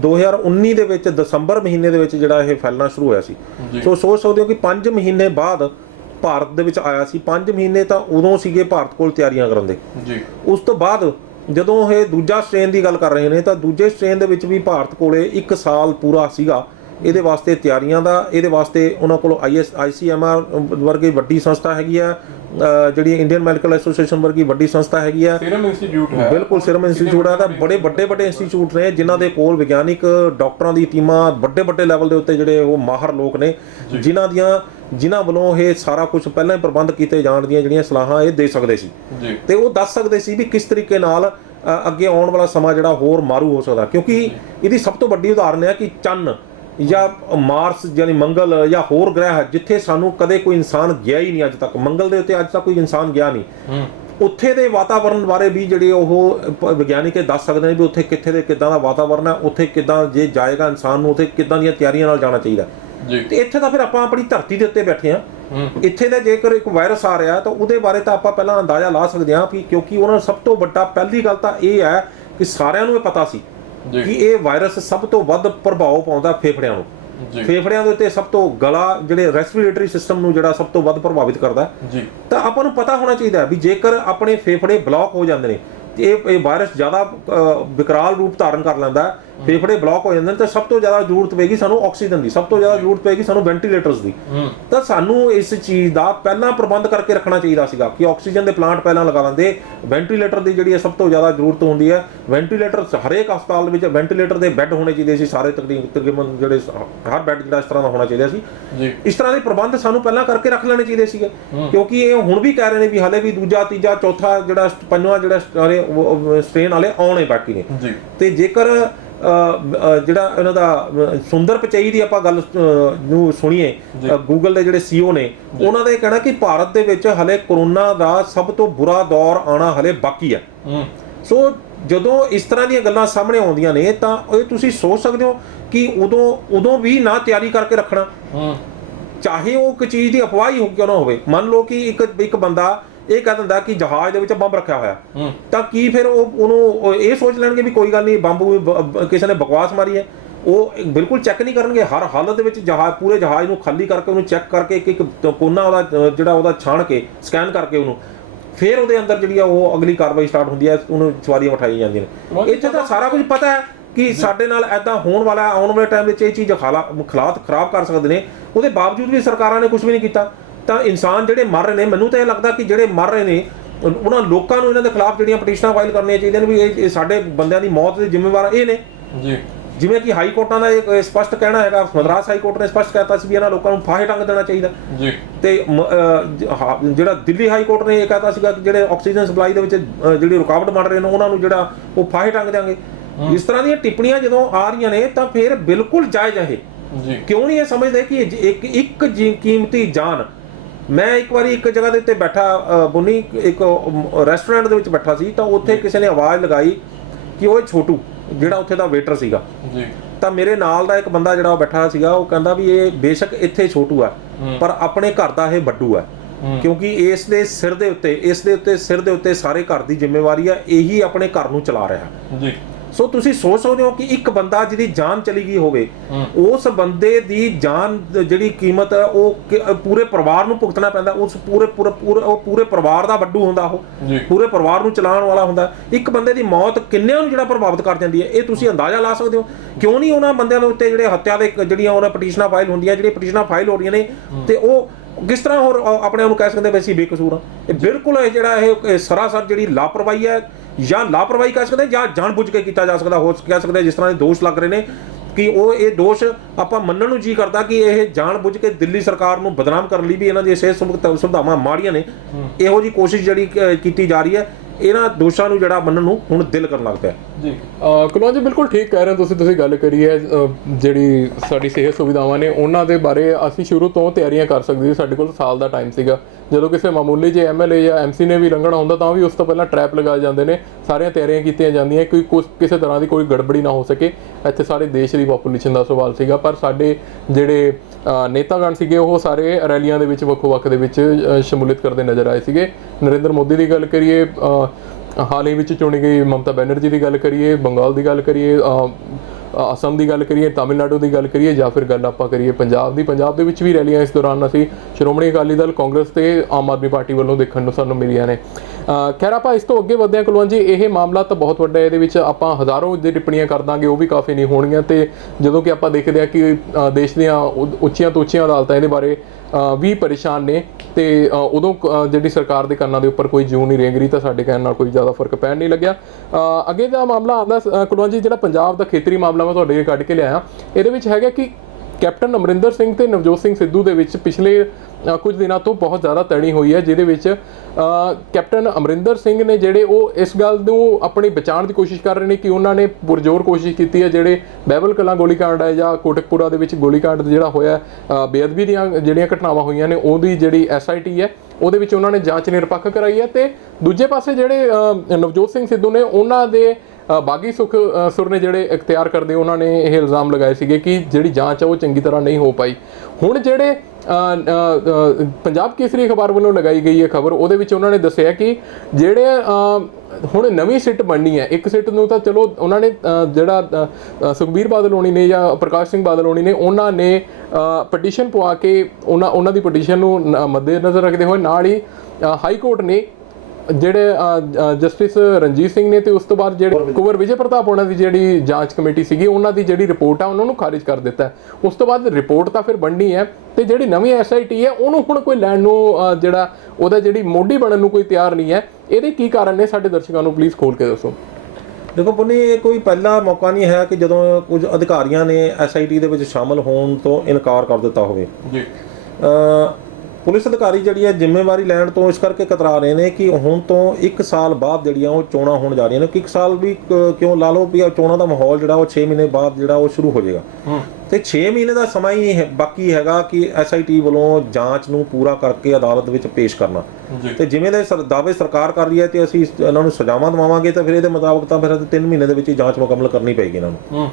2019 ਦੇ ਵਿੱਚ ਦਸੰਬਰ ਮਹੀਨੇ ਦੇ ਵਿੱਚ ਜਿਹੜਾ ਇਹ ਫੈਲਣਾ ਸ਼ੁਰੂ ਹੋਇਆ ਸੀ। ਸੋ ਸੋਚ ਸਕਦੇ ਹੋ ਕਿ 5 ਮਹੀਨੇ ਬਾਅਦ ਭਾਰਤ ਦੇ ਵਿੱਚ ਆਇਆ ਸੀ। 5 ਮਹੀਨੇ ਤਾਂ ਉਦੋਂ ਸੀਗੇ ਭਾਰਤ ਕੋਲ ਤਿਆਰੀਆਂ ਕਰਨ ਦੇ ਜੀ। ਉਸ ਤੋਂ ਬਾਅਦ ਜਦੋਂ ਇਹ ਦੂਜਾ ਸਟ੍ਰੇਨ ਦੀ ਗੱਲ ਕਰ ਰਹੇ ਨੇ ਤਾਂ ਦੂਜੇ ਸਟ੍ਰੇਨ ਦੇ ਵਿੱਚ ਵੀ ਭਾਰਤ ਕੋਲੇ 1 ਸਾਲ ਪੂਰਾ ਸੀਗਾ ਇਹਦੇ ਵਾਸਤੇ ਤਿਆਰੀਆਂ ਦਾ। ਇਹਦੇ ਵਾਸਤੇ ਉਹਨਾਂ ਕੋਲ ICMR ਵਰਗੀ ਵੱਡੀ ਸੰਸਥਾ ਹੈਗੀ ਆ, ਜਿਹੜੀ ਇੰਡੀਅਨ ਮੈਡੀਕਲ ਐਸੋਸੀਏਸ਼ਨ ਵਰਗੀ ਵੱਡੀ ਸੰਸਥਾ ਹੈਗੀ ਆ, ਸੀਰਮ ਇੰਸਟੀਚਿਊਟ ਹੈ। ਬਿਲਕੁਲ, ਸੀਰਮ ਇੰਸਟੀਚਿਊਟ ਹੈ। ਤਾਂ ਬੜੇ ਵੱਡੇ ਇੰਸਟੀਚਿਊਟ ਨੇ ਜਿਨ੍ਹਾਂ ਦੇ ਕੋਲ ਵਿਗਿਆਨਿਕ ਡਾਕਟਰਾਂ ਦੀ ਟੀਮਾਂ ਵੱਡੇ ਲੈਵਲ ਦੇ ਉੱਤੇ ਜਿਹੜੇ ਉਹ ਮਾਹਰ ਲੋਕ ਨੇ, ਜਿਨ੍ਹਾਂ ਵੱਲੋਂ ਇਹ ਸਾਰਾ ਕੁਝ ਪਹਿਲਾਂ ਹੀ ਪ੍ਰਬੰਧ ਕੀਤੇ ਜਾਣ ਦੀਆਂ ਜਿਹੜੀਆਂ ਸਲਾਹਾਂ ਇਹ ਦੇ ਸਕਦੇ ਸੀ ਤੇ ਉਹ ਦੱਸ ਸਕਦੇ ਸੀ ਵੀ ਕਿਸ ਤਰੀਕੇ ਨਾਲ ਅੱਗੇ ਆਉਣ ਵਾਲਾ ਸਮਾਂ ਜਿਹੜਾ ਹੋਰ ਮਾਰੂ ਹੋ ਸਕਦਾ। ਕਿਉਂਕਿ ਇਹਦੀ ਸਭ ਤੋਂ ਵੱਡੀ ਉਦਾਹਰਨ ਹੈ ਕਿ ਚੰਨ ਜਾਂ ਮਾਰਸ ਯਾਨੀ ਮੰਗਲ ਜਾਂ ਹੋਰ ਗ੍ਰਹਿ ਜਿੱਥੇ ਸਾਨੂੰ ਕਦੇ ਕੋਈ ਇਨਸਾਨ ਗਿਆ ਹੀ ਨਹੀਂ ਅੱਜ ਤੱਕ, ਮੰਗਲ ਦੇ ਉੱਤੇ ਅੱਜ ਤੱਕ ਕੋਈ ਇਨਸਾਨ ਗਿਆ ਨਹੀਂ, ਉੱਥੇ ਦੇ ਵਾਤਾਵਰਣ ਬਾਰੇ ਵੀ ਜਿਹੜੇ ਉਹ ਵਿਗਿਆਨਿਕ ਦੱਸ ਸਕਦੇ ਨੇ ਵੀ ਉੱਥੇ ਕਿੱਥੇ ਦੇ ਕਿੱਦਾਂ ਦਾ ਵਾਤਾਵਰਣ ਹੈ, ਉੱਥੇ ਕਿੱਦਾਂ ਜੇ ਜਾਏਗਾ ਇਨਸਾਨ ਨੂੰ ਉੱਥੇ ਕਿੱਦਾਂ ਦੀਆਂ ਤਿਆਰੀਆਂ ਨਾਲ ਜਾਣਾ ਚਾਹੀਦਾ। ਤੇ ਇੱਥੇ ਤਾਂ ਫਿਰ ਆਪਾਂ ਆਪਣੀ ਧਰਤੀ ਦੇ ਉੱਤੇ ਬੈਠੇ ਆ, ਇੱਥੇ ਦਾ ਜੇਕਰ ਇੱਕ ਵਾਇਰਸ ਆ ਰਿਹਾ ਤਾਂ ਉਹਦੇ ਬਾਰੇ ਤਾਂ ਆਪਾਂ ਪਹਿਲਾਂ ਅੰਦਾਜ਼ਾ ਲਾ ਸਕਦੇ ਹਾਂ, ਕਿਉਂਕਿ ਉਹਨਾਂ ਸਭ ਤੋਂ ਵੱਡਾ ਪਹਿਲੀ ਗੱਲ ਤਾਂ ਇਹ ਹੈ ਕਿ ਸਾਰਿਆਂ ਨੂੰ ਇਹ ਪਤਾ ਸੀ ਕਿ ਇਹ ਵਾਇਰਸ ਸਭ ਤੋਂ ਵੱਧ ਪ੍ਰਭਾਵ ਪਾਉਂਦਾ ਫੇਫੜਿਆਂ ਨੂੰ। ਫੇਫੜਿਆਂ ਦੇ ਉੱਤੇ ਸਭ ਤੋਂ ਗਲਾ, ਜਿਹੜੇ ਰੈਸਪੀਰੇਟਰੀ ਸਿਸਟਮ ਨੂੰ ਜਿਹੜਾ ਸਭ ਤੋਂ ਵੱਧ ਪ੍ਰਭਾਵਿਤ ਕਰਦਾ। ਤਾਂ ਆਪਾਂ ਨੂੰ ਪਤਾ ਹੋਣਾ ਚਾਹੀਦਾ ਵੀ ਜੇਕਰ ਆਪਣੇ ਫੇਫੜੇ ਬਲੌਕ ਹੋ ਜਾਂਦੇ ਨੇ, ਇਹ ਵਾਇਰਸ ਜ਼ਿਆਦਾ ਵਿਕਰਾਲ ਰੂਪ ਧਾਰਨ ਕਰ ਲੈਂਦਾ, ਫੇਫੜੇ ਬਲੌਕ ਹੋ ਜਾਂਦੇ ਨੇ, ਤਾਂ ਸਭ ਤੋਂ ਜ਼ਿਆਦਾ ਜ਼ਰੂਰਤ ਪਏਗੀ ਸਾਨੂੰ ਆਕਸੀਜਨ ਦੀ, ਸਭ ਤੋਂ ਜ਼ਿਆਦਾ ਜ਼ਰੂਰਤ ਪਏਗੀ ਸਾਨੂੰ ਵੈਂਟੀਲੇਟਰਸ ਦੀ। ਤਾਂ ਸਾਨੂੰ ਇਸ ਚੀਜ਼ ਦਾ ਪਹਿਲਾਂ ਪ੍ਰਬੰਧ ਕਰਕੇ ਰੱਖਣਾ ਚਾਹੀਦਾ ਸੀਗਾ ਕਿ ਆਕਸੀਜਨ ਦੇ ਪਲਾਂਟ ਪਹਿਲਾਂ ਲਗਾ ਲੈਂਦੇ। ਵੈਂਟੀਲੇਟਰ ਦੀ ਜਿਹੜੀ ਸਭ ਤੋਂ ਜ਼ਿਆਦਾ ਜ਼ਰੂਰਤ ਹੁੰਦੀ ਹੈ, ਵੈਂਟੀਲੇਟਰ ਹਰੇਕ ਹਸਪਤਾਲ ਵਿੱਚ ਵੈਂਟੀਲੇਟਰ ਦੇ ਬੈੱਡ ਹੋਣੇ ਚਾਹੀਦੇ ਸੀ, ਸਾਰੇ ਤਕਰੀਬਨ ਜਿਹੜੇ ਹਰ ਬੈੱਡ ਜਿਹੜਾ ਇਸ ਤਰ੍ਹਾਂ ਦਾ ਹੋਣਾ ਚਾਹੀਦਾ ਸੀ। ਇਸ ਤਰ੍ਹਾਂ ਦੇ ਪ੍ਰਬੰਧ ਸਾਨੂੰ ਪਹਿਲਾਂ ਕਰਕੇ ਰੱਖ ਲੈਣੇ ਚਾਹੀਦੇ ਸੀਗੇ, ਕਿਉਂਕਿ ਇਹ ਹੁਣ ਵੀ ਕਹਿ ਰਹੇ ਨੇ ਵੀ ਹਾਲੇ ਵੀ ਦੂਜਾ, ਤੀਜਾ, ਚੌਥਾ, ਜਿਹੜਾ ਪੰਜਵਾਂ ਜਿਹੜਾ ਸਟ੍ਰੇਨ ਵਾਲੇ ਆਉਣੇ ਬਾਕੀ ਨੇ ਜੀ। ਤੇ ਜੇਕਰ ਜਿਹੜਾ ਇਹਨਾਂ ਦਾ ਸੁੰਦਰ ਪਿਚਾਈ ਦੀ ਆਪਾਂ ਗੱਲ ਨੂੰ ਸੁਣੀਏ, ਗੂਗਲ ਦੇ ਜਿਹੜੇ CEO ਨੇ, ਉਹਨਾਂ ਦਾ ਇਹ ਕਹਿਣਾ ਕਿ ਭਾਰਤ ਦੇ ਵਿੱਚ ਹਲੇ ਕਰੋਨਾ ਦਾ ਸਭ ਤੋਂ ਬੁਰਾ ਦੌਰ ਆਉਣਾ ਹਲੇ ਬਾਕੀ ਹੈ। ਸੋ ਜਦੋਂ ਇਸ ਤਰ੍ਹਾਂ ਦੀਆਂ ਗੱਲਾਂ ਸਾਹਮਣੇ ਆਉਂਦੀਆਂ ਨੇ ਤਾਂ ਇਹ ਤੁਸੀਂ ਸੋਚ ਸਕਦੇ ਹੋ ਕਿ ਉਦੋਂ ਵੀ ਨਾ ਤਿਆਰੀ ਕਰਕੇ ਰੱਖਣਾ, ਚਾਹੇ ਉਹ ਇੱਕ ਚੀਜ਼ ਦੀ ਅਫਵਾਹ ਹੀ ਕਿਉਂ ਨਾ ਹੋਵੇ। ਮੰਨ ਲਓ ਕਿ ਇੱਕ ਬੰਦਾ ਇਹ ਕਹਿ ਦਿੰਦਾ ਕਿ ਜਹਾਜ਼ ਦੇ ਵਿੱਚ ਬੰਬ ਰੱਖਿਆ ਹੋਇਆ, ਤਾਂ ਕੀ ਫਿਰ ਉਹਨੂੰ ਇਹ ਸੋਚ ਲੈਣਗੇ ਵੀ ਕੋਈ ਗੱਲ ਨਹੀਂ ਬੰਬ ਕਿਸੇ ਨੇ ਬਕਵਾਸ ਮਾਰੀ ਹੈ? ਉਹ ਬਿਲਕੁਲ ਚੈੱਕ ਨਹੀਂ ਕਰਨਗੇ। ਹਰ ਹਾਲਤ ਦੇ ਵਿੱਚ ਪੂਰੇ ਜਹਾਜ਼ ਨੂੰ ਖਾਲੀ ਕਰਕੇ ਉਹਨੂੰ ਚੈੱਕ ਕਰਕੇ ਇੱਕ ਕੋਨਾ ਉਹਦਾ ਛਾਣ ਕੇ ਸਕੈਨ ਕਰਕੇ ਉਹਨੂੰ ਫਿਰ ਉਹਦੇ ਅੰਦਰ ਜਿਹੜੀ ਆ ਉਹ ਅਗਲੀ ਕਾਰਵਾਈ ਸਟਾਰਟ ਹੁੰਦੀ ਹੈ, ਉਹਨੂੰ ਸਵਾਰੀਆਂ ਉਠਾਈਆਂ ਜਾਂਦੀਆਂ ਨੇ। ਇੱਥੇ ਤਾਂ ਸਾਰਾ ਕੁਝ ਪਤਾ ਹੈ ਕਿ ਸਾਡੇ ਨਾਲ ਐਦਾਂ ਹੋਣ ਵਾਲਾ, ਆਉਣ ਵਾਲੇ ਟਾਈਮ ਵਿੱਚ ਇਹ ਚੀਜ਼ ਹਾਲਾਤ ਖਰਾਬ ਕਰ ਸਕਦੇ ਨੇ, ਉਹਦੇ ਬਾਵਜੂਦ ਵੀ ਸਰਕਾਰਾਂ ਨੇ ਕੁਝ ਵੀ ਨਹੀਂ ਕੀਤਾ। ਤਾਂ ਇਨਸਾਨ ਜਿਹੜੇ ਮਰ ਰਹੇ ਨੇ, ਮੈਨੂੰ ਤਾਂ ਇਹ ਲੱਗਦਾ ਕਿ ਜਿਹੜੇ ਮਰ ਰਹੇ ਨੇ ਉਹਨਾਂ ਲੋਕਾਂ ਨੂੰ ਇਹਨਾਂ ਦੇ ਖਿਲਾਫ ਜਿਹੜੀਆਂ ਪਟੀਸ਼ਨਾਂ ਫਾਈਲ ਕਰਨੀਆਂ ਚਾਹੀਦੀਆਂ ਨੇ ਵੀ ਇਹ ਸਾਡੇ ਬੰਦਿਆਂ ਦੀ ਮੌਤ ਦੇ ਜ਼ਿੰਮੇਵਾਰ ਇਹ ਨੇ ਜੀ। ਜਿਵੇਂ ਕਿ ਹਾਈ ਕੋਰਟਾਂ ਦਾ ਇੱਕ ਸਪਸ਼ਟ ਕਹਿਣਾ ਹੈਗਾ, ਮਦਰਾਸ ਹਾਈ ਕੋਰਟ ਨੇ ਸਪਸ਼ਟ ਕਹਿਤਾ ਸੀ ਵੀ ਇਹਨਾਂ ਲੋਕਾਂ ਨੂੰ ਫਾਹੇ ਟੰਗ ਦੇਣਾ ਚਾਹੀਦਾ ਜੀ। ਤੇ ਜਿਹੜਾ ਦਿੱਲੀ ਹਾਈ ਕੋਰਟ ਨੇ ਇਹ ਕਹਿਤਾ ਸੀਗਾ ਕਿ ਜਿਹੜੇ ਆਕਸੀਜਨ ਸਪਲਾਈ ਦੇ ਵਿੱਚ ਜਿਹੜੀ ਰੁਕਾਵਟ ਬਣ ਰਹੇ ਨੇ ਉਹਨਾਂ ਨੂੰ ਜਿਹੜਾ ਉਹ ਫਾਹੇ ਟੰਗ ਦਿਆਂਗੇ। ਇਸ ਤਰ੍ਹਾਂ ਦੀਆਂ ਟਿੱਪਣੀਆਂ ਜਦੋਂ ਆ ਰਹੀਆਂ ਨੇ ਤਾਂ ਫਿਰ ਬਿਲਕੁਲ ਜਾਇਜ਼ ਹੈ ਜੀ। ਕਿਉਂ ਨਹੀਂ ਇਹ ਸਮਝਦੇ ਕਿ ਇੱਕ ਕੀਮਤੀ ਜਾਨ। ਮੈਂ ਇੱਕ ਵਾਰੀ ਇੱਕ ਜਗ੍ਹਾ ਦੇ ਉੱਤੇ ਬੈਠਾ ਬੁੰਨੀ, ਇੱਕ ਰੈਸਟੋਰੈਂਟ ਦੇ ਵਿੱਚ ਬੈਠਾ ਸੀ, ਤਾਂ ਉੱਥੇ ਕਿਸੇ ਨੇ ਆਵਾਜ਼ ਲਗਾਈ ਕਿ ਉਹ ਛੋਟੂ ਜਿਹੜਾ ਉੱਥੇ ਦਾ ਵੇਟਰ ਸੀਗਾ ਜੀ। ਤਾਂ ਮੇਰੇ ਨਾਲ ਦਾ ਇੱਕ ਬੰਦਾ ਜਿਹੜਾ ਉਹ ਬੈਠਾ ਸੀਗਾ, ਉਹ ਕਹਿੰਦਾ ਵੀ ਇਹ ਬੇਸ਼ੱਕ ਇੱਥੇ ਛੋਟੂ ਆ ਪਰ ਆਪਣੇ ਘਰ ਦਾ ਇਹ ਵੱਡੂ ਹੈ, ਕਿਉਂਕਿ ਇਸ ਦੇ ਸਿਰ ਦੇ ਉੱਤੇ ਸਾਰੇ ਘਰ ਦੀ ਜ਼ਿੰਮੇਵਾਰੀ ਹੈ, ਇਹੀ ਆਪਣੇ ਘਰ ਨੂੰ ਚਲਾ ਰਿਹਾ ਜੀ। ਸੋ ਤੁਸੀਂ ਸੋਚ ਸਕਦੇ ਹੋ ਕਿ ਇੱਕ ਬੰਦਾ ਜਿਹਦੀ ਜਾਨ ਚਲੀ ਗਈ ਹੋਵੇ, ਉਸ ਬੰਦੇ ਦੀ ਜਾਨ ਜਿਹੜੀ ਕੀਮਤ ਹੈ ਉਹ ਪੂਰੇ ਪਰਿਵਾਰ ਨੂੰ ਭੁਗਤਣਾ ਪੈਂਦਾ। ਉਸ ਪੂਰੇ ਪਰਿਵਾਰ ਦਾ ਵੱਡੂ ਹੁੰਦਾ, ਉਹ ਪੂਰੇ ਪਰਿਵਾਰ ਨੂੰ ਚਲਾਉਣ ਵਾਲਾ ਹੁੰਦਾ। ਇੱਕ ਬੰਦੇ ਦੀ ਮੌਤ ਕਿੰਨਿਆਂ ਨੂੰ ਜਿਹੜਾ ਪ੍ਰਭਾਵਿਤ ਕਰ ਜਾਂਦੀ ਹੈ, ਇਹ ਤੁਸੀਂ ਅੰਦਾਜ਼ਾ ਲਾ ਸਕਦੇ ਹੋ। ਕਿਉਂ ਨਹੀਂ ਉਹਨਾਂ ਬੰਦਿਆਂ ਦੇ ਉੱਤੇ ਜਿਹੜੇ ਹੱਤਿਆ ਦੇ ਜਿਹੜੀਆਂ ਉਹਨਾਂ ਪਟੀਸ਼ਨਾਂ ਫਾਈਲ ਹੁੰਦੀਆਂ, ਜਿਹੜੀਆਂ ਪਟੀਸ਼ਨਾਂ ਫਾਈਲ ਹੋ ਰਹੀਆਂ ਨੇ, ਤੇ ਉਹ ਕਿਸ ਤਰ੍ਹਾਂ ਹੋਰ ਆਪਣੇ ਆਪ ਨੂੰ ਕਹਿ ਸਕਦੇ ਵੀ ਅਸੀਂ ਬੇਕਸੂਰ ਹਾਂ? ਇਹ ਬਿਲਕੁਲ ਜਿਹੜਾ ਇਹ ਸਰਾਸਰ ਜਿਹੜੀ ਲਾਪਰਵਾਹੀ ਹੈ, ਜਾਂ ਲਾਪਰਵਾਹੀ ਕਹਿ ਸਕਦੇ ਜਾਂ ਜਾਣਬੁੱਝ ਕੇ ਕੀਤਾ ਜਾ ਸਕਦਾ, ਹੋ ਕਹਿ ਸਕਦੇ ਜਿਸ ਤਰ੍ਹਾਂ ਦੇ ਦੋਸ਼ ਲੱਗ ਰਹੇ ਨੇ ਕਿ ਉਹ ਇਹ ਦੋਸ਼ ਆਪਾਂ ਮੰਨਣ ਨੂੰ ਜੀ ਕਰਦਾ ਕਿ ਇਹ ਜਾਣਬੁੱਝ ਕੇ ਦਿੱਲੀ ਸਰਕਾਰ ਨੂੰ ਬਦਨਾਮ ਕਰਨ ਲਈ ਵੀ ਇਹਨਾਂ ਦੀਆਂ ਸਿਹਤ ਸੁਵਿਧਾਵਾਂ ਮਾੜੀਆਂ ਨੇ, ਇਹੋ ਜੀ ਕੋਸ਼ਿਸ਼ ਜਿਹੜੀ ਕੀਤੀ ਜਾ ਰਹੀ ਹੈ। ਇਹਨਾਂ ਦੋਸ਼ਾਂ ਨੂੰ ਜਿਹੜਾ ਮੰਨਣ ਨੂੰ ਹੁਣ ਦਿਲ ਕਰਨ ਲੱਗ ਪਿਆ ਜੀ। ਕੁਲਵੰਤ ਜੀ ਬਿਲਕੁਲ ਠੀਕ ਕਹਿ ਰਹੇ ਹੋ ਤੁਸੀਂ ਗੱਲ ਕਰੀ ਹੈ। ਜਿਹੜੀ ਸਾਡੀ ਸਿਹਤ ਸੁਵਿਧਾਵਾਂ ਨੇ ਉਹਨਾਂ ਦੇ ਬਾਰੇ ਅਸੀਂ ਸ਼ੁਰੂ ਤੋਂ ਤਿਆਰੀਆਂ ਕਰ ਸਕਦੇ ਸੀ। ਸਾਡੇ ਕੋਲ ਸਾਲ ਦਾ ਟਾਈਮ ਸੀਗਾ, ਜਦੋਂ ਕਿਸੇ ਮਾਮੂਲੀ ਜੇ MLA ਜਾਂ MC ਨੇ ਵੀ ਲੰਘਣਾ ਹੁੰਦਾ ਤਾਂ ਵੀ ਉਸ ਤੋਂ ਪਹਿਲਾਂ ਟਰੈਪ ਲਗਾਏ ਜਾਂਦੇ ਨੇ, ਸਾਰੀਆਂ ਤਿਆਰੀਆਂ ਕੀਤੀਆਂ ਜਾਂਦੀਆਂ ਕਿ ਕਿਸੇ ਤਰ੍ਹਾਂ ਦੀ ਕੋਈ ਗੜਬੜੀ ਨਾ ਹੋ ਸਕੇ। ਇੱਥੇ ਸਾਰੇ ਦੇਸ਼ ਦੀ ਪੋਪੂਲੇਸ਼ਨ ਦਾ ਸਵਾਲ ਸੀਗਾ, ਪਰ ਸਾਡੇ ਜਿਹੜੇ ਨੇਤਾਗਣ ਸੀਗੇ ਉਹ ਸਾਰੇ ਰੈਲੀਆਂ ਦੇ ਵਿੱਚ ਵੱਖ-ਵੱਖ ਦੇ ਵਿੱਚ ਸ਼ਮੂਲੀਅਤ ਕਰਦੇ ਨਜ਼ਰ ਆਏ ਸੀਗੇ। ਨਰਿੰਦਰ ਮੋਦੀ ਦੀ ਗੱਲ ਕਰੀਏ, ਹਾਲ ਹੀ ਵਿੱਚ ਚੁਣੀ ਗਈ ਮਮਤਾ ਬੈਨਰਜੀ ਦੀ ਗੱਲ ਕਰੀਏ, ਬੰਗਾਲ ਦੀ ਗੱਲ ਕਰੀਏ, ਅਸਮ ਦੀ ਗੱਲ ਕਰੀਏ, ਤਾਮਿਲਨਾਡੂ ਦੀ ਗੱਲ ਕਰੀਏ, ਜਾਂ ਫਿਰ ਗੱਲ ਆਪਾਂ ਕਰੀਏ ਪੰਜਾਬ ਦੀ, ਪੰਜਾਬ ਦੇ ਵਿੱਚ ਵੀ ਰੈਲੀਆਂ ਇਸ ਦੌਰਾਨ ਅਸੀਂ ਸ਼੍ਰੋਮਣੀ ਅਕਾਲੀ ਦਲ, ਕਾਂਗਰਸ ਤੇ ਆਮ ਆਦਮੀ ਪਾਰਟੀ ਵੱਲੋਂ ਦੇਖਣ ਨੂੰ ਸਾਨੂੰ ਮਿਲੀਆਂ ਨੇ। ਖੈਰ ਆਪਾਂ ਇਸ ਤੋਂ ਅੱਗੇ ਵਧਦੇ ਹਾਂ ਕੁਲਵੰਤ ਜੀ। ਇਹ ਮਾਮਲਾ ਤਾਂ ਬਹੁਤ ਵੱਡਾ ਹੈ, ਇਹਦੇ ਵਿੱਚ ਆਪਾਂ ਹਜ਼ਾਰਾਂ ਦੀ ਟਿੱਪਣੀਆਂ ਕਰ ਦਾਂਗੇ, ਉਹ ਵੀ ਕਾਫੀ ਨਹੀਂ ਹੋਣਗੀਆਂ। ਤੇ ਜਦੋਂ ਕਿ ਆਪਾਂ ਦੇਖਦੇ ਹਾਂ ਕਿ ਦੇਸ਼ ਦੀਆਂ ਉੱਚੀਆਂ ਤੋਂ ਉੱਚੀਆਂ ਅਦਾਲਤਾਂ ਇਹਦੇ ਬਾਰੇ ਵੀ ਪਰੇਸ਼ਾਨ ਨੇ, ਤੇ ਉਦੋਂ ਜਿਹੜੀ ਸਰਕਾਰ ਦੇ ਕੰਨਾਂ ਦੇ ਉੱਪਰ ਕੋਈ ਜੂੰ ਨਹੀਂ ਰੇਂਗ ਰਹੀ, ਤਾਂ ਸਾਡੇ ਕਹਿਣ ਨਾਲ ਕੋਈ ਜ਼ਿਆਦਾ ਫਰਕ ਪੈਣ ਨਹੀਂ ਲੱਗਿਆ। ਅੱਗੇ ਦਾ ਮਾਮਲਾ ਆਉਂਦਾ ਕੁਲਵੰਤ ਜੀ, ਜਿਹੜਾ ਪੰਜਾਬ ਦਾ ਖੇਤਰੀ ਮਾਮਲਾ ਮੈਂ ਤੁਹਾਡੇ ਕੱਢ ਕੇ ਲਿਆਇਆ, ਇਹਦੇ ਵਿੱਚ ਹੈਗਾ ਕਿ ਕੈਪਟਨ ਅਮਰਿੰਦਰ ਸਿੰਘ ਤੇ ਨਵਜੋਤ ਸਿੰਘ ਸਿੱਧੂ ਦੇ ਵਿੱਚ ਪਿਛਲੇ ਕੁਝ ਦਿਨਾਂ ਤੋਂ ਬਹੁਤ ਜ਼ਿਆਦਾ ਤਣੀ ਹੋਈ ਹੈ, ਜਿਹਦੇ ਵਿੱਚ ਕੈਪਟਨ ਅਮਰਿੰਦਰ ਸਿੰਘ ਨੇ ਜਿਹੜੇ ਉਹ ਇਸ ਗੱਲ ਨੂੰ ਆਪਣੀ ਬਚਾਉਣ ਦੀ ਕੋਸ਼ਿਸ਼ ਕਰ ਰਹੇ ਨੇ ਕਿ ਉਹਨਾਂ ਨੇ ਪੁਰਜ਼ੋਰ ਕੋਸ਼ਿਸ਼ ਕੀਤੀ ਹੈ ਜਿਹੜੇ ਬਹਿਬਲ ਕਲਾਂ ਗੋਲੀकांड ਹੈ ਜਾਂ ਕੋਟਕਪੂਰਾ ਦੇ ਵਿੱਚ ਗੋਲੀकांड ਜਿਹੜਾ ਹੋਇਆ, ਬੇਅਦਬੀ ਦੀਆਂ ਜਿਹੜੀਆਂ ਘਟਨਾਵਾਂ ਹੋਈਆਂ ਨੇ, ਉਹਦੀ ਜਿਹੜੀ SIT ਹੈ ਉਹਦੇ ਵਿੱਚ ਉਹਨਾਂ ਨੇ ਜਾਂਚ ਨਿਰਪੱਖ ਕਰਾਈ ਹੈ। ਤੇ ਦੂਜੇ ਪਾਸੇ ਜਿਹੜੇ ਨਵਜੋਤ ਸਿੰਘ ਸਿੱਧੂ ਨੇ, ਉਹਨਾਂ ਦੇ ਬਾਗੀ ਸੁਰ ਨੇ ਜਿਹੜੇ ਇਖਤਿਆਰ ਕਰਦੇ, ਉਹਨਾਂ ਨੇ ਇਹ ਇਲਜ਼ਾਮ ਲਗਾਏ ਸੀਗੇ ਕਿ ਜਿਹੜੀ ਜਾਂਚ ਹੈ ਉਹ ਚੰਗੀ ਤਰ੍ਹਾਂ ਨਹੀਂ ਹੋ ਪਾਈ। ਹੁਣ ਜਿਹੜੇ ਪੰਜਾਬ ਕੇਸਰੀ ਅਖਬਾਰ ਵੱਲੋਂ ਲਗਾਈ ਗਈ ਹੈ ਖਬਰ, ਉਹਦੇ ਵਿੱਚ ਉਹਨਾਂ ਨੇ ਦੱਸਿਆ ਕਿ ਜਿਹੜੇ ਹੁਣ ਨਵੀਂ ਸਿੱਟ ਬਣਨੀ ਹੈ, ਇੱਕ ਸਿੱਟ ਨੂੰ ਤਾਂ ਚਲੋ ਉਹਨਾਂ ਨੇ ਜਿਹੜਾ ਸੁਖਬੀਰ ਬਾਦਲ ਹੋਣੀ ਨੇ ਜਾਂ ਪ੍ਰਕਾਸ਼ ਸਿੰਘ ਬਾਦਲ ਹੋਣੀ ਨੇ, ਉਹਨਾਂ ਨੇ ਪਟੀਸ਼ਨ ਪਵਾ ਕੇ ਉਹਨਾਂ ਦੀ ਪਟੀਸ਼ਨ ਨੂੰ ਮੱਦੇਨਜ਼ਰ ਰੱਖਦੇ ਹੋਏ ਨਾਲ ਹੀ ਹਾਈ ਕੋਰਟ ਨੇ ਜਿਹੜੇ ਜਸਟਿਸ ਰਣਜੀਤ ਸਿੰਘ ਨੇ ਤੇ ਉਸ ਤੋਂ ਬਾਅਦ ਜਿਹੜੇ ਕੁੰਵਰ ਵਿਜੇ ਪ੍ਰਤਾਪ ਉਹਨਾਂ ਦੀ ਜਿਹੜੀ ਜਾਂਚ ਕਮੇਟੀ ਸੀਗੀ, ਉਹਨਾਂ ਦੀ ਜਿਹੜੀ ਰਿਪੋਰਟ ਆ ਉਹਨਾਂ ਨੂੰ ਖਾਰਿਜ ਕਰ ਦਿੱਤਾ। ਉਸ ਤੋਂ ਬਾਅਦ ਰਿਪੋਰਟ ਤਾਂ ਫਿਰ ਬਣਨੀ ਹੈ, ਤੇ ਜਿਹੜੀ ਨਵੀਂ SIT ਹੈ ਉਹਨੂੰ ਹੁਣ ਕੋਈ ਲੈਣ ਨੂੰ ਜਿਹੜਾ ਉਹਦਾ ਜਿਹੜੀ ਮੋਢੀ ਬਣਨ ਨੂੰ ਕੋਈ ਤਿਆਰ ਨਹੀਂ ਹੈ। ਇਹਦੇ ਕੀ ਕਾਰਨ ਨੇ, ਸਾਡੇ ਦਰਸ਼ਕਾਂ ਨੂੰ ਪਲੀਜ਼ ਖੋਲ ਕੇ ਦੱਸੋ। ਦੇਖੋ ਪੁੰਨੀ, ਇਹ ਕੋਈ ਪਹਿਲਾ ਮੌਕਾ ਨਹੀਂ ਹੈ ਕਿ ਜਦੋਂ ਕੁਝ ਅਧਿਕਾਰੀਆਂ ਨੇ SIT ਦੇ ਵਿੱਚ ਸ਼ਾਮਲ ਹੋਣ ਤੋਂ ਇਨਕਾਰ ਕਰ ਦਿੱਤਾ ਹੋਵੇ ਜੀ। ਪੁਲਿਸ ਅਧਿਕਾਰੀ ਜਿਹੜੀ ਹੈ ਜ਼ਿੰਮੇਵਾਰੀ ਲੈਣ ਤੋਂ ਇਸ ਕਰਕੇ ਕਤਰਾ ਰਹੇ ਨੇ ਕਿ ਹੁਣ ਤੋਂ 1 ਸਾਲ ਬਾਅਦ ਜਿਹੜੀਆਂ ਉਹ ਚੋਣਾਂ ਹੋਣ ਜਾ ਰਹੀਆਂ ਨੇ ਕਿ 1 ਸਾਲ ਵੀ ਕਿਉਂ ਲਾ ਲਓ ਵੀ ਚੋਣਾਂ ਦਾ ਮਾਹੌਲ ਜਿਹੜਾ ਉਹ 6 ਮਹੀਨੇ ਬਾਅਦ ਜਿਹੜਾ ਉਹ ਸ਼ੁਰੂ ਹੋ ਜਾਏਗਾ ਤੇ 6 ਮਹੀਨੇ ਦਾ ਸਮਾਂ ਹੀ ਬਾਕੀ ਹੈਗਾ ਕਿ SIT ਵੱਲੋਂ ਜਾਂਚ ਨੂੰ ਪੂਰਾ ਕਰਕੇ ਅਦਾਲਤ ਵਿੱਚ ਪੇਸ਼ ਕਰਨਾ ਤੇ ਜਿਵੇਂ ਦੇ ਦਾਅਵੇ ਸਰਕਾਰ ਕਰ ਰਹੀ ਹੈ ਤੇ ਅਸੀਂ ਇਹਨਾਂ ਨੂੰ ਸਜ਼ਾਵਾਂ ਦਵਾਵਾਂਗੇ ਤਾਂ ਫਿਰ ਇਹਦੇ ਮੁਤਾਬਕ ਤਾਂ ਫਿਰ 3 ਮਹੀਨੇ ਦੇ ਵਿੱਚ ਹੀ ਜਾਂਚ ਮੁਕੰਮਲ ਕਰਨੀ ਪਏਗੀ ਇਹਨਾਂ ਨੂੰ।